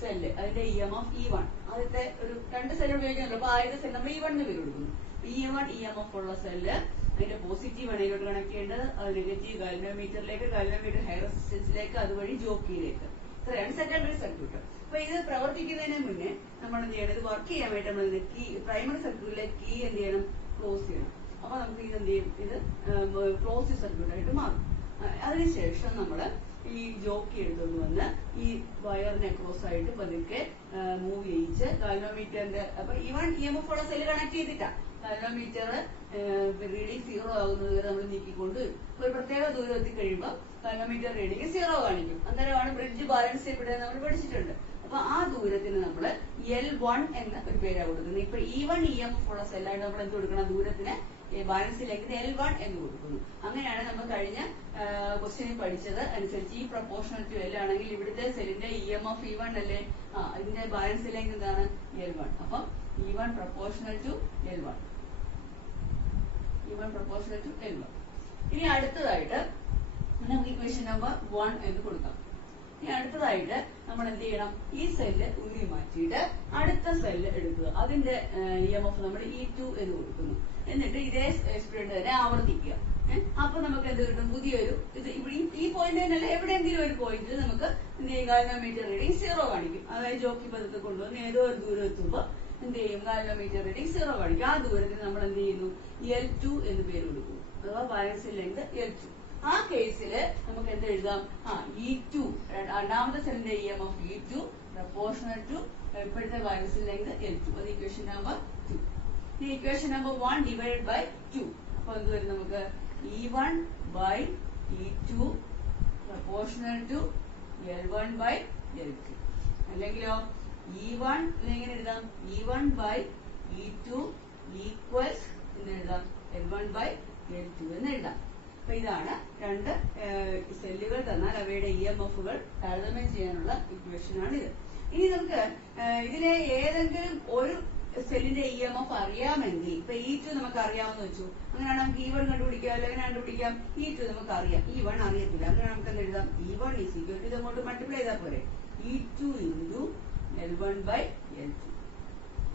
സെല്ല്, അതിന്റെ EMF E1. ആദ്യത്തെ ഒരു രണ്ട് സെല്ല് ഉപയോഗിക്കുന്നുണ്ട്. അപ്പൊ ആദ്യത്തെ സെല്ല് നമ്മൾ E1 എന്ന് പേര് കൊടുക്കുന്നു. E1 EMF ഉള്ള സെല്ല് അതിന്റെ പോസിറ്റീവ് അണയിലോട്ട് കണക്ട് ചെയ്യേണ്ടത്, അത് നെഗറ്റീവ് ഗാൽവനോമീറ്ററിലേക്ക്, ഗാൽവനോമീറ്റർ ഹൈ റെസിസ്റ്റൻസിലേക്ക്, അതുവഴി ജോക്കിയിലേക്ക്. ഇത്രയാണ് സെക്കൻഡറി സർക്യൂട്ട്. അപ്പൊ ഇത് പ്രവർത്തിക്കുന്നതിന് മുന്നേ നമ്മൾ എന്ത് ചെയ്യണം? ഇത് വർക്ക് ചെയ്യാൻ വേണ്ടി നമ്മൾ പ്രൈമറി സർക്യൂട്ടിലെ കീ എന്ത് ചെയ്യണം? ക്ലോസ് ചെയ്യണം. അപ്പൊ നമുക്ക് ഇത് എന്ത് ചെയ്യും, ഇത് ക്ലോസ്ഡ് സർക്യൂട്ട് ആയിട്ട് മാറും. അതിനുശേഷം നമ്മള് ഈ ജോക്കി എടുത്തുകൊണ്ട് വന്ന് ഈ വയറിനെ ക്രോസ് ആയിട്ട് പതുക്കെ മൂവ് ചെയ്യിച്ച് ഗാൽവനോമീറ്ററിന്റെ അപ്പൊ ഈവൺ EMF ഉള്ള സെല്ല് കണക്ട് ചെയ്തിട്ടാ ഗാൽവനോമീറ്റർ റീഡിംഗ് 0 ആകുന്നത് വരെ നമ്മൾ നീക്കിക്കൊണ്ട് ഒരു പ്രത്യേക ദൂരം എത്തിക്കഴിയുമ്പോൾ ഗാൽവനോമീറ്റർ റീഡിംഗ് 0 കാണിക്കും. അന്നേരമാണ് ബ്രിഡ്ജ് ബാലൻസ് ചെയ്യപ്പെടുന്നത് നമ്മൾ പഠിച്ചിട്ടുണ്ട്. അപ്പൊ ആ ദൂരത്തിന് നമ്മൾ L1 എന്ന ഒരു പേരാണ് കൊടുക്കുന്നത്. ഇപ്പൊ E1 EMF ഉള്ള സെല്ലായിട്ട് നമ്മൾ എന്ത് കൊടുക്കണം, ദൂരത്തിന് ബാലൻസ് ലെങ്ത് L1 എന്ന് കൊടുക്കുന്നു. അങ്ങനെയാണ് നമ്മൾ കഴിഞ്ഞ ക്വസ്റ്റ്യനിൽ പഠിച്ചത് അനുസരിച്ച് ഈ പ്രൊപ്പോർഷണൽ ടു L ആണെങ്കിൽ ഇവിടുത്തെ സെല്ലിന്റെ EMF E1 അല്ലേ, ഇതിന്റെ ബാലൻസ് ലെങ്ത് എന്താണ് L1. അപ്പം E1 proportional to L1, E1 proportional to L1. ഇനി അടുത്തതായിട്ട് നമുക്ക് ഇക്വേഷൻ നമ്പർ 1 എന്ന് കൊടുക്കാം. ഇനി അടുത്തതായിട്ട് നമ്മൾ എന്ത് ചെയ്യണം, ഈ സെല്ല് ഉന്നി മാറ്റിയിട്ട് അടുത്ത സെല്ല് എടുക്കുക. അതിന്റെ EMF നമ്മൾ E2 എന്ന് കൊടുക്കുന്നു. എന്നിട്ട് ഇതേ എക്സ്പെരിമെന്റ് തന്നെ ആവർത്തിക്കുക. അപ്പൊ നമുക്ക് എന്ത് കിട്ടും, പുതിയൊരു ഇത് ഈ പോയിന്റ് തന്നെയല്ല, എവിടെയെങ്കിലും ഒരു പോയിന്റിൽ നമുക്ക് എന്ത് ചെയ്യും, ഗാൽവനോമീറ്റർ റീഡിംഗ് 0 കാണിക്കും. അതായത് ജോക്കി പതുക്കെ കൊണ്ടുവന്ന് ഏതോ ഒരു ദൂരം എത്തുമ്പോ എന്ത് ചെയ്യും, ഗാൽവനോമീറ്റർ റീഡിംഗ് 0 കാണിക്കും. ആ ദൂരത്തിന് നമ്മൾ എന്ത് ചെയ്യുന്നു, L2 എന്ന് പേര് കൊടുക്കുന്നു. അഥവാ ബാലൻസ് ലെങ്ത് L2. ആ കേസില് നമുക്ക് എന്ത് എഴുതാം, E2 രണ്ടാമത്തെ സെല്ലിന്റെ EMF E2 പ്രൊപ്പോർഷണൽ ടു ഇപ്പോഴത്തെ ബാലൻസ് ലെങ്ത് L2. അത് ഇക്വേഷൻ നമ്പർ 2. ഈ ഇക്വേഷൻ നമ്പർ 1 ഡിവൈഡ് ബൈ 2. അപ്പൊ എന്ത് വരും, നമുക്ക് E1 by E2 proportional to L1 by L2. അല്ലെങ്കിലോ E1 എങ്ങനെ എഴുതാം, E1 ബൈ E2 ഈക്വൽസ് എന്ന് എഴുതാം L1 ബൈ L2 എന്ന് എഴുതാം. അപ്പൊ ഇതാണ് രണ്ട് സെല്ലുകൾ തന്നാൽ അവയുടെ EMFകൾ താരതമ്യം ചെയ്യാനുള്ള ഇക്വേഷൻ ആണിത്. ഇനി നമുക്ക് ഇതിലെ ഏതെങ്കിലും ഒരു സെല്ലിന്റെ EMF അറിയാമെങ്കിൽ, ഇപ്പൊ E2 നമുക്ക് അറിയാമെന്ന് വെച്ചു, അങ്ങനെയാണ് നമുക്ക് E1 കണ്ടുപിടിക്കാം. അല്ലെങ്കിൽ കണ്ടുപിടിക്കാം E2 നമുക്ക് അറിയാം, E1 അറിയത്തില്ല. അങ്ങനെ നമുക്ക് എന്ത് എഴുതാം, E1 ഈസ് ഈക്വൽ ടു ഇതങ്ങോട്ട് മൾട്ടിപ്ലൈ ചെയ്താൽ പോരെ, E2 into L1 by L2.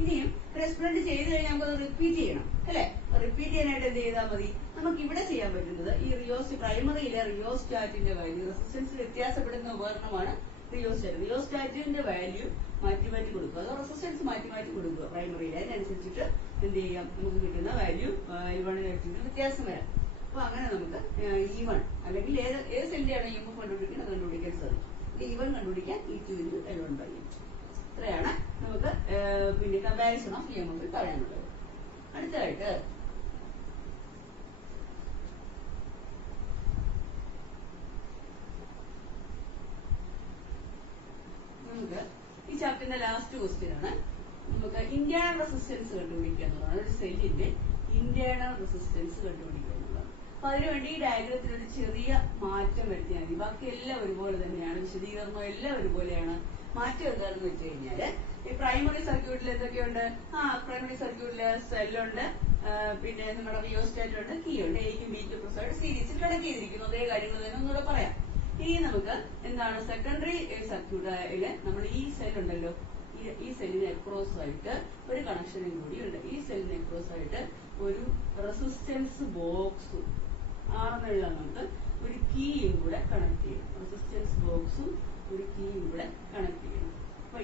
ഇനിയും എക്സ്പെരിമെന്റ് ചെയ്ത് കഴിഞ്ഞാൽ നമുക്കത് റിപ്പീറ്റ് ചെയ്യണം അല്ലെ. റിപ്പീറ്റ് ചെയ്യാനായിട്ട് എന്ത് ചെയ്താൽ മതി, നമുക്ക് ഇവിടെ ചെയ്യാൻ പറ്റുന്നത് ഈ പ്രൈമറിയിലെ റിയോസ്റ്റാറ്റിന്റെ വാല്യൂ, റെസിസ്റ്റൻസ് വ്യത്യാസപ്പെടുന്ന ഉപകരണമാണ് റിയോസ്റ്റാറ്റ്. റിയോസ്റ്റാറ്റിന്റെ വാല്യൂ മാറ്റി മാറ്റി കൊടുക്കുക, അതോ റെസിസ്റ്റൻസ് മാറ്റി മാറ്റി കൊടുക്കുക പ്രൈമറിയിൽ. അതിനനുസരിച്ചിട്ട് എന്ത് ചെയ്യാം, നമുക്ക് കിട്ടുന്ന വാല്യൂ L1 L2 വ്യത്യാസം വരാം. അപ്പൊ അങ്ങനെ നമുക്ക് E1 അല്ലെങ്കിൽ ഏത് സെല്ലിന്റെയാണ് EMF കണ്ടുപിടിക്കുന്നത് അത് കണ്ടുപിടിക്കാൻ സാധിക്കും. E1 കണ്ടുപിടിക്കാൻ E2 into L1 by L2. ഇത്രയാണ് നമുക്ക് പിന്നെ കമ്പാരിസൺ ഓഫ് EMF പറയാനുള്ളത്. അടുത്തതായിട്ട് നമുക്ക് ഈ ചാപ്റ്ററിന്റെ ലാസ്റ്റ് ക്വസ്റ്റ്യൻ ആണ്. നമുക്ക് ഇന്റേണൽ റെസിസ്റ്റൻസ് കണ്ടുപിടിക്കുക എന്നുള്ളതാണ്. ഒരു സെല്ലിന്റെ ഇന്റേണൽ റെസിസ്റ്റൻസ് കണ്ടുപിടിക്കുക എന്നുള്ളതാണ്. അപ്പൊ അതിനുവേണ്ടി ഈ ഡയഗ്രത്തിൽ ഒരു ചെറിയ മാറ്റം വരുത്തിയാൽ മതി. ബാക്കി എല്ലാം ഒരുപോലെ തന്നെയാണ്, വിശദീകരണം എല്ലാം ഒരുപോലെയാണ്. മാറ്റം എന്താണെന്ന് വെച്ച് കഴിഞ്ഞാല് ഈ പ്രൈമറി സർക്യൂട്ടിൽ എന്തൊക്കെയുണ്ട്, പ്രൈമറി സർക്യൂട്ടില് സെല്ലുണ്ട്, പിന്നെ നമ്മുടെ റിയോസ്റ്റാറ്റ് ഉണ്ട്, കീ ഉണ്ട്. എക്കും ബിക്കും പ്രൊസൈഡ് സീരീസിൽ കണക്ട് ചെയ്തിരിക്കുന്നു. അതേ കാര്യങ്ങൾ തന്നെ ഒന്നുകൂടെ പറയാം. ഇനി നമുക്ക് എന്താണ് സെക്കൻഡറി സർക്യൂട്ടില് നമ്മൾ ഈ സെല്ലുണ്ടല്ലോ, ഈ സെല്ലിന് അക്രോസ് ആയിട്ട് ഒരു കണക്ഷനും കൂടി ഉണ്ട്. ഈ സെല്ലിന് അക്രോസ് ആയിട്ട് ഒരു റെസിസ്റ്റൻസ് ബോക്സും ആണെന്നുള്ള നമുക്ക് ഒരു കീയും കൂടെ കണക്ട് ചെയ്യണം. റെസിസ്റ്റൻസ് ബോക്സും ഒരു കീയും കൂടെ കണക്ട് ചെയ്യണം. അപ്പൊ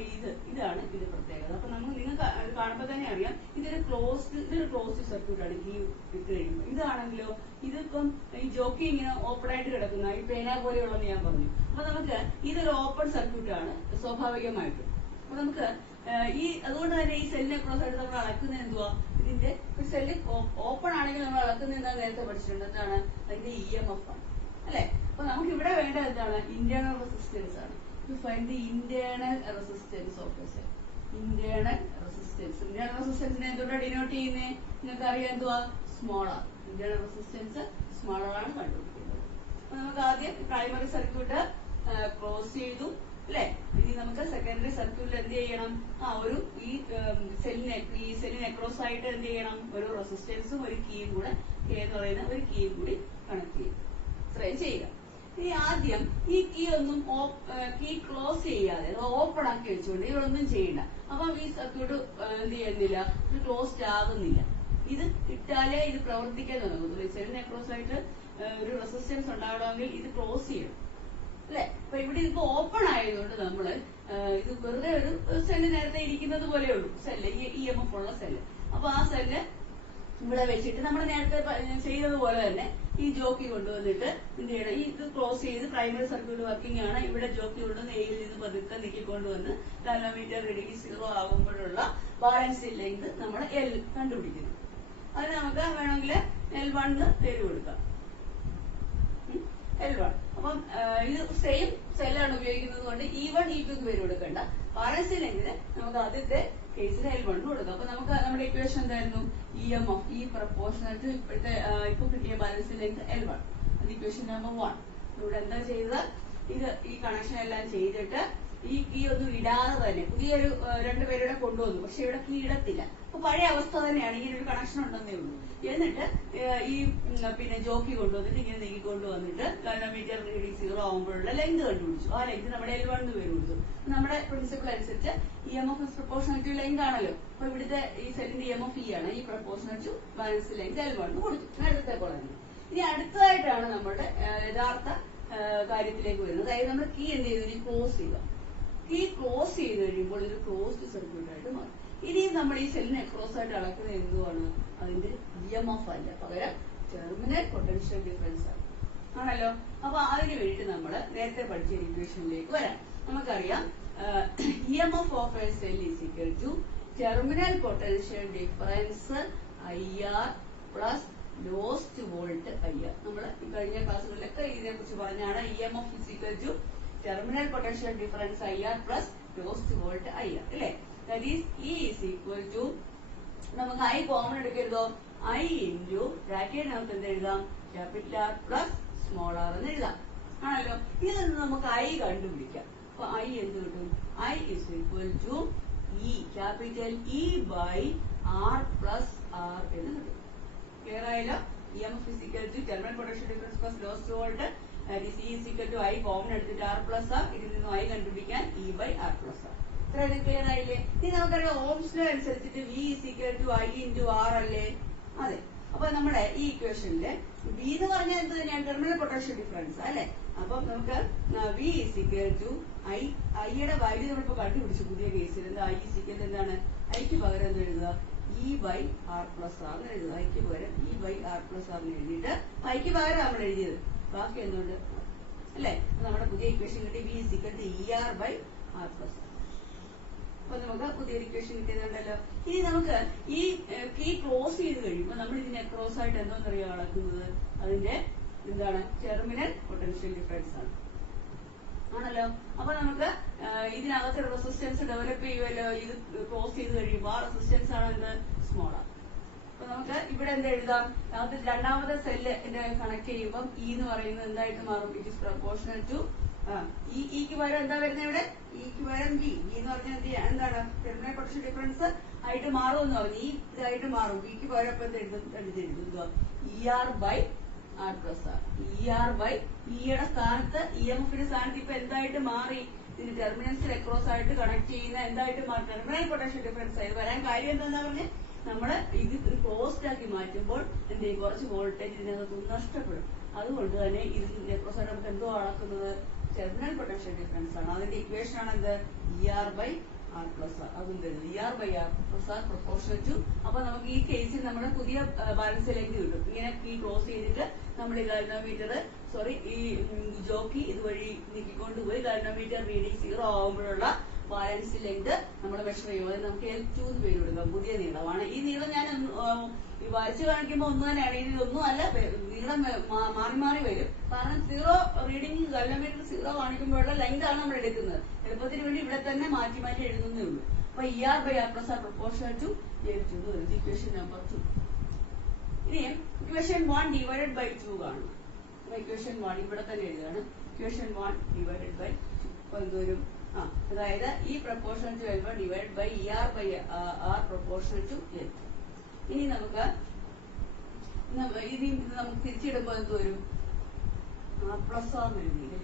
ഇതാണ് ഇതിന്റെ പ്രത്യേകത. അപ്പൊ നിങ്ങൾക്ക് കാണുമ്പോൾ തന്നെ അറിയാം ഇതൊരു ക്ലോസ്ഡ് സർക്യൂട്ടാണ്. കീ ഇട്ട് കഴിയുമ്പോൾ ഇതാണെങ്കിലോ ഇതിപ്പം ഈ ജോക്കി ഇങ്ങനെ ഓപ്പൺ ആയിട്ട് കിടക്കുന്ന ഈ പേന പോലെയുള്ളതെന്ന് ഞാൻ പറഞ്ഞു. അപ്പൊ നമുക്ക് ഇതൊരു ഓപ്പൺ സർക്യൂട്ടാണ് സ്വാഭാവികമായിട്ടും. അപ്പൊ നമുക്ക് അതുകൊണ്ട് തന്നെ ഈ സെല്ലിനെ ക്രോസ് ആയിട്ട് നമ്മൾ അളക്കുന്നത് എന്തുവാ, ഇതിന്റെ ഒരു സെല്ല് ഓപ്പൺ ആണെങ്കിൽ നമ്മൾ അളക്കുന്നത് എന്താ നേരത്തെ പഠിച്ചിട്ടുണ്ട്, എന്താണ് അതിന്റെ EMF ആണ് അല്ലെ. അപ്പൊ നമുക്ക് ഇവിടെ വേണ്ട എന്താണ്, ഇന്റേണൽ റെസിസ്റ്റൻസ് ആണ്. To find the internal resistance of a cell. Internal resistance. Internal resistance നെ എന്തുകൊണ്ടാണ് ഡിനോട്ട് ചെയ്യുന്നത്, നിങ്ങൾക്ക് അറിയാം എന്തുവാ, small R. Internal resistance small ആണ് കണ്ടുപിടിക്കുന്നത്. അപ്പൊ നമുക്ക് ആദ്യം പ്രൈമറി സർക്യൂട്ട് ക്ലോസ് ചെയ്തു അല്ലെ. ഇനി നമുക്ക് സെക്കൻഡറി സർക്യൂട്ടിൽ എന്ത് ചെയ്യണം, ഒരു ഈ സെല്ലിനെ അക്രോസ് ആയിട്ട് എന്ത് ചെയ്യണം, ഒരു റെസിസ്റ്റൻസും ഒരു കീയും കൂടെ, കെ എന്ന് പറയുന്ന ഒരു കീയും കൂടി കണക്ട് ചെയ്യും. ഇത്രയും ചെയ്യുക. ഇനി ആദ്യം ഈ കീ ക്ലോസ് ചെയ്യാതെ ഓപ്പൺ ആക്കി വെച്ചുകൊണ്ട് ഇവരൊന്നും ചെയ്യണ്ട. അപ്പൊ ഈ സർക്യൂട്ട് എന്ത് ചെയ്യുന്നില്ല, ഇത് ക്ലോസ്ഡ് ആകുന്നില്ല. ഇത് ഇട്ടാലേ ഇത് പ്രവർത്തിക്കാൻ തുടങ്ങുന്നു. സെല്ലിനെ ക്ലോസ് ആയിട്ട് ഒരു റെസിസ്റ്റൻസ് ഉണ്ടാവണമെങ്കിൽ ഇത് ക്ലോസ് ചെയ്യണം അല്ലെ. അപ്പൊ ഇവിടെ ഇതിപ്പോ ഓപ്പൺ ആയതുകൊണ്ട് നമ്മള് ഇത് വെറുതെ ഒരു സെല്ല് നേരത്തെ ഇരിക്കുന്നത് പോലെയുള്ളൂ. സെല്ല് EMF ഉള്ള സെല്ല്. അപ്പൊ ആ സെല്ല് ഇവിടെ വെച്ചിട്ട് നമ്മൾ നേരത്തെ ചെയ്തതുപോലെ തന്നെ ഈ ജോക്കി കൊണ്ടുവന്നിട്ട് എന്ത് ചെയ്യണം, ഈ ഇത് ക്ലോസ് ചെയ്ത് പ്രൈമറി സർക്യൂട്ട് വർക്കിംഗ് ആണ്. ഇവിടെ ജോക്കി കൊണ്ടുവന്ന് എയിൽ നിന്ന് പതുക്കെ നീക്കിക്കൊണ്ടുവന്ന് ഗാൽവാനോമീറ്റർ റീഡിംഗ് 0 ആകുമ്പോഴുള്ള ബാലൻസ് ലെങ്ത് നമ്മൾ L കണ്ടുപിടിക്കുന്നു. അത് നമുക്ക് വേണമെങ്കിൽ L1 പേര് കൊടുക്കാം. L1. അപ്പം ഇത് സെയിം സെല്ലാണ് ഉപയോഗിക്കുന്നത് കൊണ്ട് E1 E2 പേര് കൊടുക്കണ്ട. ബാലൻസ് ലെങ്തിന് നമുക്ക് ആദ്യത്തെ കേസിൽ L1 കൊടുക്കാം. അപ്പൊ നമുക്ക് നമ്മുടെ ഇക്വേഷൻ എന്തായിരുന്നു, EMF ഈ പ്രപ്പോർഷണൽ ടു ഇപ്പോഴത്തെ ഇപ്പൊ കിട്ടിയ ബാലൻസ് ലെങ്ത് L1. അത് ഇക്വേഷൻ നമ്പർ 1. ഇവിടെ എന്താ ചെയ്തത്, ഇത് ഈ കണക്ഷൻ എല്ലാം ചെയ്തിട്ട് ഈ കീ ഒന്നും ഇടാതെ തന്നെ പുതിയൊരു രണ്ടുപേരുടെ കൊണ്ടുവന്നു. പക്ഷെ ഇവിടെ കീ ഇടത്തില്ല. അപ്പൊ പഴയ അവസ്ഥ തന്നെയാണ്, ഈ ഒരു കണക്ഷൻ ഉണ്ടെന്നേ ഉള്ളൂ. എന്നിട്ട് ഈ പിന്നെ ജോക്കി കൊണ്ടുവന്നിട്ട് ഇങ്ങനെ നീക്കിക്കൊണ്ടുവന്നിട്ട് ഗാൽവാനോമീറ്റർ റീഡിംഗ് 0 ആകുമ്പോഴുള്ള ലെങ്ത് കണ്ടുപിടിച്ചു. ആ ലെങ്ത് നമ്മുടെ L1 പേര് കൊടുത്തു. നമ്മുടെ പ്രിൻസിപ്പിൾ അനുസരിച്ച് EMF is proportional to length ആണല്ലോ. അപ്പൊ ഇവിടുത്തെ ഈ സെല്ലിന്റെ EMF E ആണ്. ഈ proportional to balance length L1 കൊടുത്തു. നേരത്തെ പോലെ തന്നെ. ഇനി അടുത്തതായിട്ടാണ് നമ്മുടെ യഥാർത്ഥ കാര്യത്തിലേക്ക് വരുന്നത്. അതായത് നമ്മൾ കീ എന്ത് ചെയ്തു, ക്ലോസ് ചെയ്യുക. കീ ക്ലോസ് ചെയ്ത് കഴിയുമ്പോൾ ഇത് ക്ലോസ്ഡ് സർക്യൂട്ട് ആയിട്ട് മാറും. ഇനി നമ്മൾ ഈ സെല്ലിനെ അക്രോസ് ആയിട്ട് അളക്കുന്നത് എന്തുവാണ്, അതിന്റെ EMF അല്ല, പകരം ടെർമിനൽ പൊട്ടൻഷ്യൽ ഡിഫറൻസ് ആണ്, ആണല്ലോ. അപ്പൊ അതിന് വേണ്ടിയിട്ട് നമ്മൾ നേരത്തെ പഠിച്ച ഇക്വേഷനിലേക്ക് വരാം. നമുക്കറിയാം EMF of A cell is equal two terminal potential difference IR plus lost volt IR. നമ്മൾ കഴിഞ്ഞ ക്ലാസ്സുകളിലൊക്കെ ഇതിനെ കുറിച്ച് പറഞ്ഞാണ്. EMF is equal to terminal potential difference IR plus lost volt IR, അല്ലേ? That is E is equal to, നമുക്ക് I common എടുക്കരുതോ, I into ബ്രാക്കറ്റിനകത്ത് എന്ത് എഴുതാം, capital R plus small r എന്ന് എഴുതാം, ആണല്ലോ. ഇതിൽ നിന്ന് നമുക്ക് I കണ്ടുപിടിക്കാം. അപ്പൊ I എന്ത് കിട്ടും, I is equal to E capital E by R plus R എന്ന് കിട്ടും. ക്ലിയർ ആയല്ലോ? EMF is equal to terminal potential difference plus lost volt. That is E is equal to I common എടുത്തിട്ട് R plus R, ഇതിൽ നിന്ന് I കണ്ടുപിടിക്കാൻ E by R plus R. ഇത്രയും clear ആയില്ലേ? ഇനി നമുക്കറിയാം ഓംസ് ലോ അനുസരിച്ചിട്ട് V is equal to I into R അല്ലേ? അതെ. അപ്പൊ നമ്മുടെ ഈ ഇക്വേഷനില് V എന്ന് പറഞ്ഞാൽ എന്ത് തന്നെയാണ്, ടെർമിനൽ പൊട്ടൻഷ്യൽ ഡിഫറൻസ് അല്ലെ. അപ്പം നമുക്ക് V is equal to ഐയുടെ വാല്യൂ നമ്മളിപ്പോ കണ്ടുപിടിച്ചു പുതിയ കേസിൽ. എന്താ I is equal to എന്താണ്, ഐക്ക് പകരം എന്ത് എഴുതുക, E by R plus R എന്ന് എഴുതുക. ഐക്ക് പകരം E by R plus R എന്ന് എഴുതിയിട്ട് ഐക്ക് പകരം നമ്മൾ എഴുതിയത്, ബാക്കി എന്തുകൊണ്ട് അല്ലെ. നമ്മുടെ പുതിയ ഇക്വേഷൻ കിട്ടി V is equal to ER by R plus R. അപ്പൊ നമുക്ക് പുതിയൊരു ഇക്വേഷൻ കിട്ടിയതുണ്ടല്ലോ. ഇനി നമുക്ക് ഈ കീ ക്ലോസ് ചെയ്ത് കഴിയുമ്പോൾ നമ്മൾ ഇതിനെ ക്രോസ് ആയിട്ട് എന്തോന്നറിയാം അളക്കുന്നത്, അതിന്റെ എന്താണ്, ടെർമിനൽ പൊട്ടൻഷ്യൽ ഡിഫറൻസ് ആണ്, ആണല്ലോ. അപ്പൊ നമുക്ക് ഇതിനകത്ത് റെസിസ്റ്റൻസ് ഡെവലപ്പ് ചെയ്യുമല്ലോ. ഇത് ക്ലോസ് ചെയ്ത് കഴിയുമ്പോൾ ആ റെസിസ്റ്റൻസ് ആണ് എന്ത്, സ്മോൾ ആണ്. അപ്പൊ നമുക്ക് ഇവിടെ എന്താ എഴുതാം, അത് രണ്ടാമത്തെ സെല്ല് കണക്ട് ചെയ്യുമ്പോൾ E എന്ന് പറയുന്നത് എന്തായിട്ട് മാറും, ഇറ്റ് ഇസ് പ്രൊപ്പോർഷണൽ ടു ഇക്ക് പകരം എന്താ വരുന്നത് ഇവിടെ, ഇക്ക് പകരം V എന്ന് പറഞ്ഞാൽ എന്താണ്, ടെർമിനൽ പൊട്ടൻഷ്യൽ ഡിഫറൻസ് ആയിട്ട് മാറും എന്ന് പറഞ്ഞു. ഈ ഇതായിട്ട് മാറും. വിക്ക് പകരം ഇപ്പൊ എഴുതുക ER by R plus R. ER by ഇയുടെ സ്ഥാനത്ത് EMFന്റെ സ്ഥാനത്ത് ഇപ്പൊ എന്തായിട്ട് മാറി, ഇതിന് ടെർമിനൽസിൽ അക്രോസ് ആയിട്ട് കണക്ട് ചെയ്യുന്ന എന്തായിട്ട് മാറി, ടെർമിനൽ പൊട്ടൻഷ്യൽ ഡിഫറൻസ് ആയിട്ട് വരാൻ കാര്യം എന്താ പറഞ്ഞ്, നമ്മള് ഇത് ക്ലോസ്ഡ് ആക്കി മാറ്റുമ്പോൾ എന്ത് ചെയ്യും, കുറച്ച് വോൾട്ടേജ് ഇതിനകത്ത് നഷ്ടപ്പെടും. അതുകൊണ്ട് തന്നെ ഇതിന് അക്രോസ് ആയിട്ട് നമുക്ക് എന്തോ അളക്കുന്നത്, ടെർമിനൽ പൊട്ടൻഷ്യൽ ഡിഫറൻസ് ആണ്. അതിന്റെ ഇക്വേഷൻ ആണ് എന്ത്, ER by R plus R. അതും തരുന്നത് ER by R plus R proportional to. അപ്പൊ നമുക്ക് ഈ കേസിൽ നമ്മുടെ പുതിയ ബാലൻസ് ലെങ്ത് കിട്ടും. ഇങ്ങനെ ഈ ക്ലോസ് ചെയ്തിട്ട് നമ്മൾ ഈ ഗാൽവാനോമീറ്റർ ഈ ജോക്കി ഇതുവഴി നീക്കിക്കൊണ്ടുപോയി ഗാൽവാനോമീറ്റർ റീഡിംഗ് 0 ആകുമ്പോഴുള്ള ബാലൻസ് ലെങ്ത് നമ്മൾ മെഷർ ചെയ്യുമ്പോൾ അത് നമുക്ക് L2 എന്ന് പേര് കൊടുക്കാം. പുതിയ നീളമാണ്. ഈ നീളം ഞാൻ വരച്ച് കാണിക്കുമ്പോൾ ഒന്ന് തന്നെയാണ്. ഇതിലൊന്നും അല്ല, നീളം മാറി മാറി വരും. കാരണം 0 റീഡിംഗ് ഗാൽവാനോമീറ്റർ 0 കാണിക്കുമ്പോഴുള്ള ലെങ്ത് ആണ് നമ്മൾ എടുക്കുന്നത്. എളുപ്പത്തിന് വേണ്ടി ഇവിടെ തന്നെ മാറ്റി മാറ്റി എഴുതുന്നേ ഉള്ളൂ. അപ്പൊ ER by R plus R proportional to L2 എന്ന് വരുന്നത് ഇക്വേഷൻ നമ്പർ 2. ഇനി ഇക്വേഷൻ 1 ഡിവൈഡഡ് ബൈ 2 കാണും. അപ്പൊ ഇക്വേഷൻ 1 ഇവിടെ തന്നെ എഴുതാണ്. Equation 1 divided by 2. അപ്പൊ എന്തോരും, അതായത് ഈ proportional to L1 divide by ER by R proportional to L2. ഇനി നമുക്ക് നമുക്ക് തിരിച്ചിടുമ്പോൾ എന്ത് വരും, R plus R എന്ന് എഴുതി,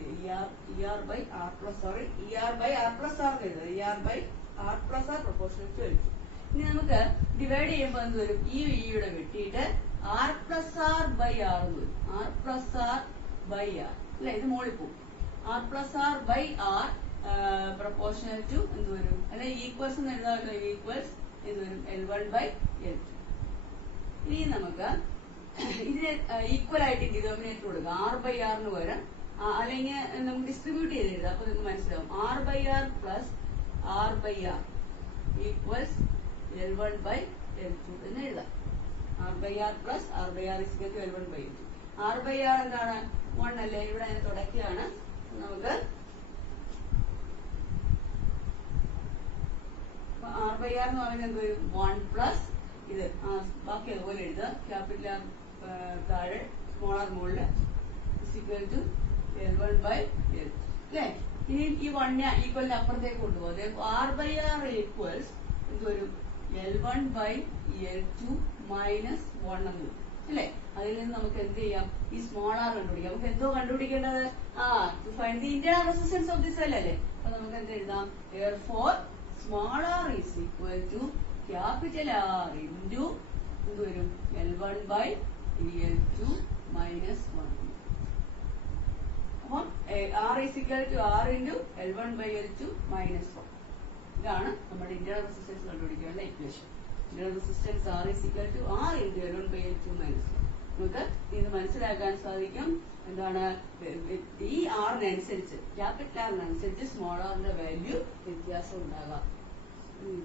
ER by R plus R, ER by R plus R എന്ന് എഴുതുന്നത്, ER by R plus R proportional to L2. ഇനി നമുക്ക് ഡിവൈഡ് ചെയ്യുമ്പോൾ എന്ത് വരും, ഈ യുടെ വെട്ടിയിട്ട് R plus R by R എന്ന് വരും. R plus R by R അല്ലെ, ഇത് മോളിൽ പോകും. R plus R by R proportional to എന്ത് വരും, അല്ലെ ഈക്വൽസ് എന്ന് എഴുതാമല്ലോ, ഈക്വൽസ് എന്ത് വരും, L1 by L2. ഇനി നമുക്ക് ഇതിന് ഈക്വൽ ആയിട്ട് ഡിനോമിനേറ്റർ കൊടുക്കുക. R/R എന്ന് പകരം അല്ലെങ്കിൽ നമുക്ക് ഡിസ്ട്രിബ്യൂട്ട് ചെയ്ത് എഴുതാം. അപ്പൊ നിങ്ങൾക്ക് മനസ്സിലാവും. R/R plus R/R equals L1/L2 എന്ന് എഴുതാം. R/R plus R/R is equal to L1/L2. R/R എന്താണ്? 1 അല്ലേ? ഇവിടെ അതിന് തുടക്കുകയാണ്. നമുക്ക് R/R എന്ന് പറയുന്നത് എന്ത് വരും? 1 പ്ലസ് ഇത് ബാക്കി അതുപോലെ എഴുതുക. ക്യാപിറ്റൽ ആർ താഴെ സ്മോൾ ആർ മുകളില് ഈക്വൽ ടു L1/L2 അല്ലേ? ഇനി ഈ 1 ഈക്വലിന് അപ്പുറത്തേക്ക് കൊണ്ടുപോകും. R/R ഈക്വൽസ് എന്ത് വരും? L1/L2 മൈനസ് 1 എന്ന് വരും അല്ലെ? അതിൽ നിന്ന് നമുക്ക് എന്ത് ചെയ്യാം? ഈ സ്മോൾ ആർ കണ്ടുപിടിക്കാം. നമുക്ക് എന്തോ കണ്ടുപിടിക്കേണ്ടത്? To find the internal resistance of the cell അല്ലേ? അപ്പൊ നമുക്ക് എന്ത് എഴുതാം? therefore small R is equal to capital R into എന്ത് വരും? L1/L2 minus 1. അപ്പം R is equal to R into L1/L2 minus 1. ഇതാണ് നമ്മുടെ ഇന്റേണൽ റെസിസ്റ്റൻസ് കണ്ടുപിടിക്കാനുള്ള equation. Internal resistance R is equal to R into L1/L2 minus 1. നമുക്ക് ഇത് മനസ്സിലാക്കാൻ സാധിക്കും. എന്താണ്? ഈ ആറിനനുസരിച്ച് ക്യാപിറ്റൽ ആറിനനുസരിച്ച് സ്മോൾ ആറിന്റെ വാല്യൂ വ്യത്യാസം ഉണ്ടാകാം.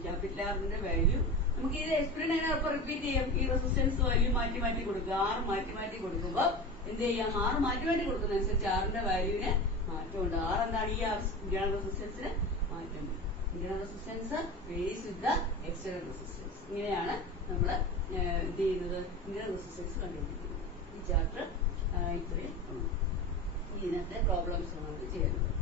ക്യാപിറ്റൽ ആറിന്റെ വാല്യൂ നമുക്ക് ഇത് എക്സ്പെരിമെന്റ് അപ്പൊ റിപ്പീറ്റ് ചെയ്യാം. ഈ റെസിസ്റ്റൻസ് വാല്യൂ മാറ്റി മാറ്റി കൊടുക്കുക. ആർ മാറ്റി മാറ്റി കൊടുക്കുമ്പോൾ എന്ത് ചെയ്യാം? ആർ മാറ്റി മാറ്റി കൊടുക്കുന്നതനുസരിച്ച് ആറിന്റെ വാല്യൂവിന് മാറ്റമുണ്ട്. ആർ എന്താണ്? ഈ ഇന്റേണൽ റെസിസ്റ്റൻസിന് മാറ്റം. Internal resistance varies with the external resistance. ഇങ്ങനെയാണ് നമ്മൾ എന്ത് ചെയ്യുന്നത്? ഇന്റേണൽ റെസിസ്റ്റൻസ് കണ്ടുപിടിക്കുന്നത്. ഈ ചാപ്റ്റർ ഇത്രയും ഇതിനകത്തെ പ്രോബ്ലംസ് നമുക്ക് ചെയ്യുന്നത്.